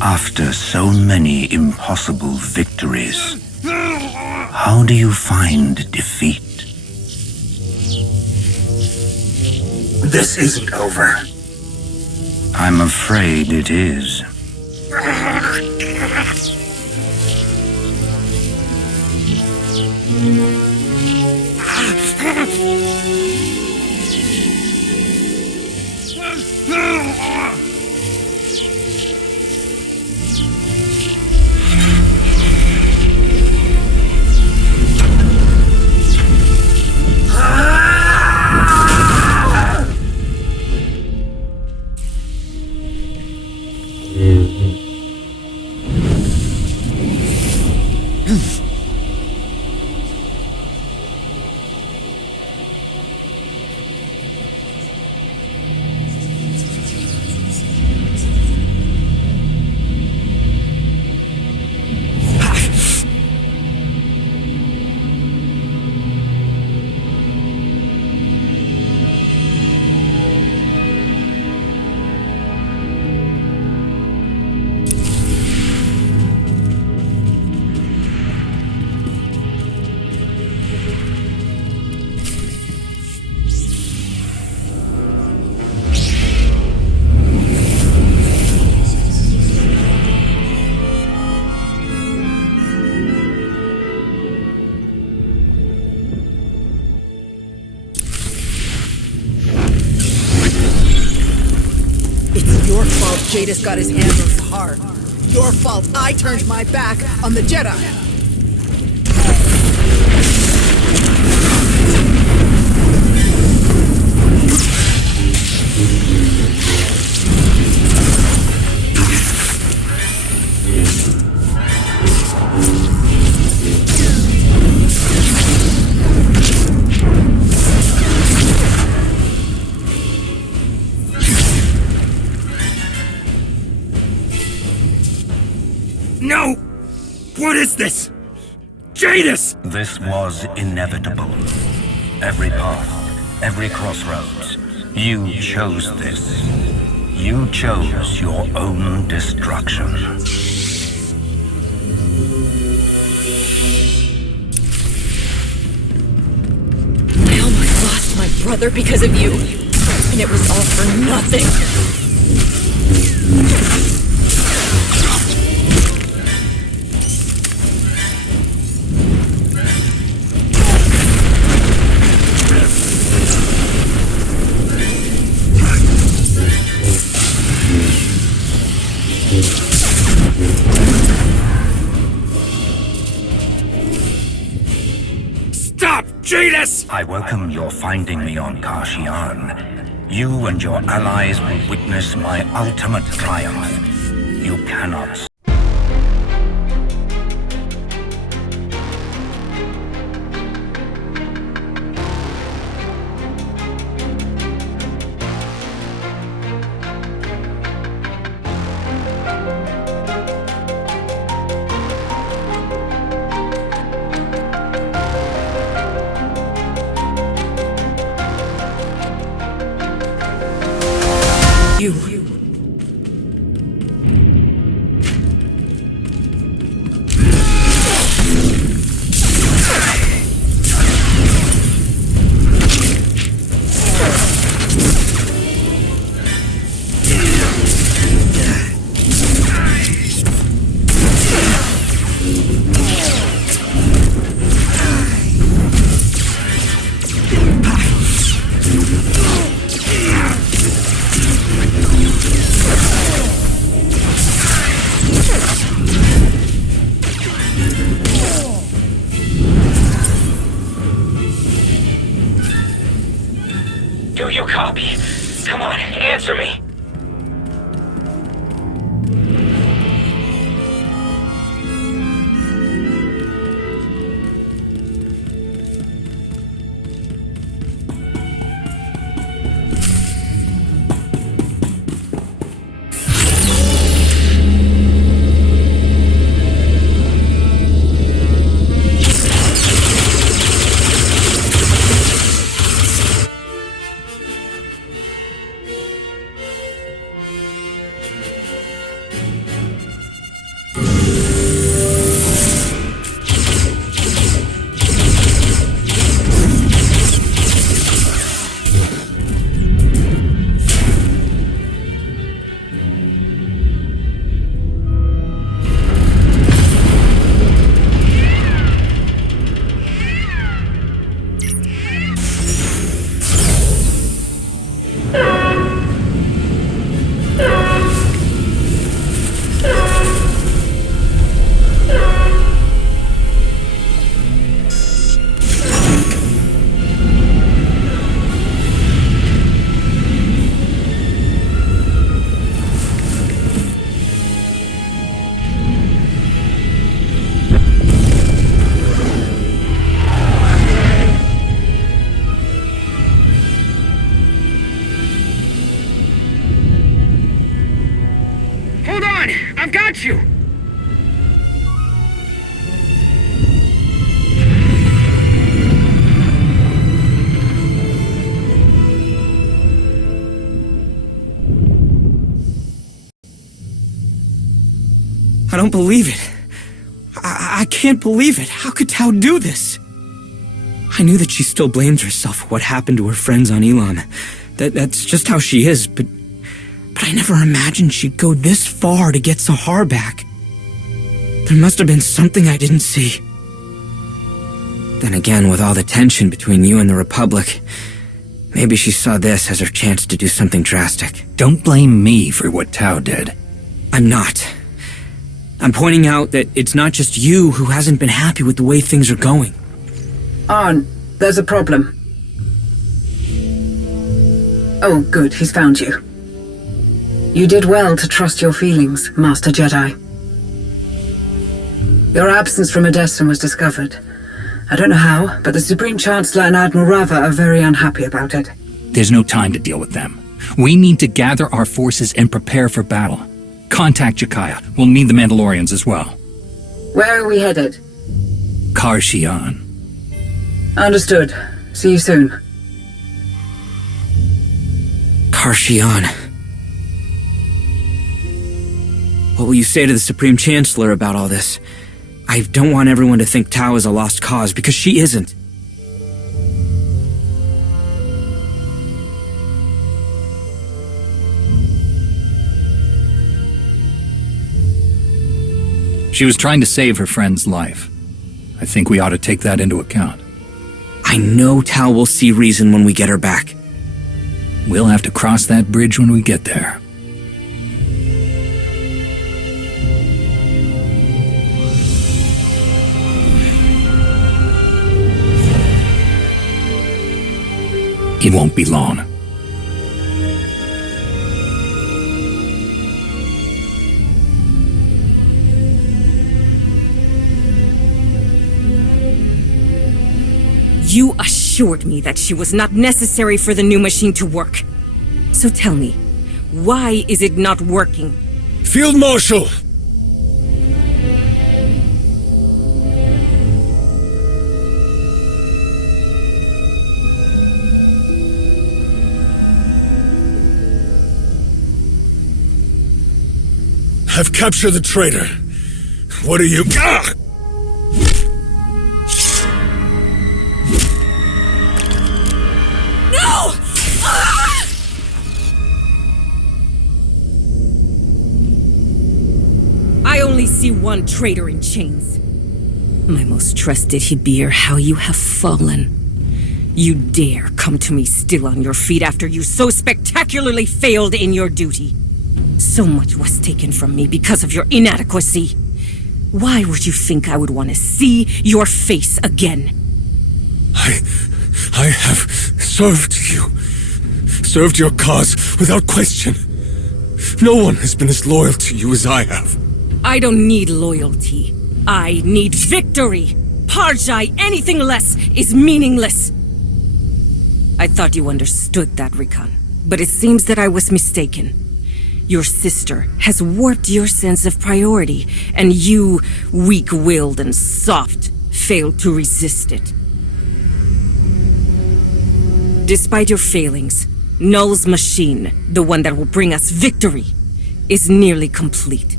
After so many impossible victories, how do you find defeat? This isn't over. I'm afraid it is. Your fault Jadis got his hands on Sahar. Your fault I turned my back on the Jedi. No! What is this? Jadis! This was inevitable. Every path, every crossroads. You chose this. You chose your own destruction. I almost lost my brother because of you. And it was all for nothing. Stop, Jadis! I welcome your finding me on Kashyyyk. You and your allies will witness my ultimate triumph. You cannot. Copy. Come on, answer me. I've got you! I don't believe it. I can't believe it. How could Tao do this? I knew that she still blamed herself for what happened to her friends on Elam. That's just how she is, but I never imagined she'd go this far to get Sahar back. There must have been something I didn't see. Then again, with all the tension between you and the Republic, maybe she saw this as her chance to do something drastic. Don't blame me for what Tao did. I'm not. I'm pointing out that it's not just you who hasn't been happy with the way things are going. Arn, there's a problem. Oh, good, he's found you. You did well to trust your feelings, Master Jedi. Your absence from Odessa was discovered. I don't know how, but the Supreme Chancellor and Admiral Rava are very unhappy about it. There's no time to deal with them. We need to gather our forces and prepare for battle. Contact Jakaya. We'll need the Mandalorians as well. Where are we headed? Karshian. Understood. See you soon. Karshian. What will you say to the Supreme Chancellor about all this? I don't want everyone to think Tao is a lost cause, because she isn't. She was trying to save her friend's life. I think we ought to take that into account. I know Tao will see reason when we get her back. We'll have to cross that bridge when we get there. It won't be long. You assured me that she was not necessary for the new machine to work. So tell me, why is it not working? Field Marshal! I've captured the traitor. What are you... Ah! No! Ah! I only see one traitor in chains. My most trusted Hibir, how you have fallen. You dare come to me still on your feet after you so spectacularly failed in your duty. So much was taken from me because of your inadequacy. Why would you think I would want to see your face again? I have served you served your cause without question. No one has been as loyal to you as I have. I don't need loyalty. I need victory. Parjai, anything less is meaningless. I thought you understood that, Rikan, but it seems that I was mistaken. Your sister has warped your sense of priority, and you, weak-willed and soft, failed to resist it. Despite your failings, Null's machine, the one that will bring us victory, is nearly complete.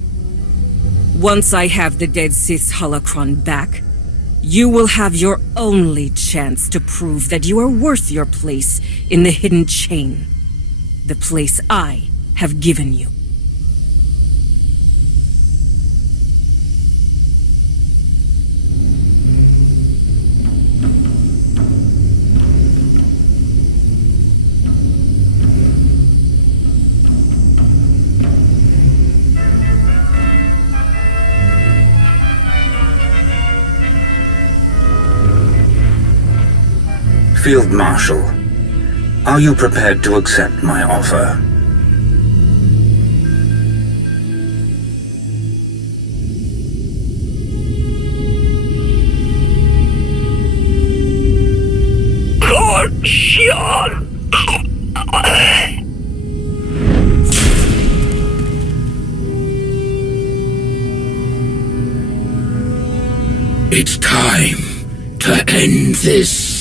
Once I have the Dead Sith's holocron back, you will have your only chance to prove that you are worth your place in the hidden chain. The place I have given you. Field Marshal, are you prepared to accept my offer? It's time to end this.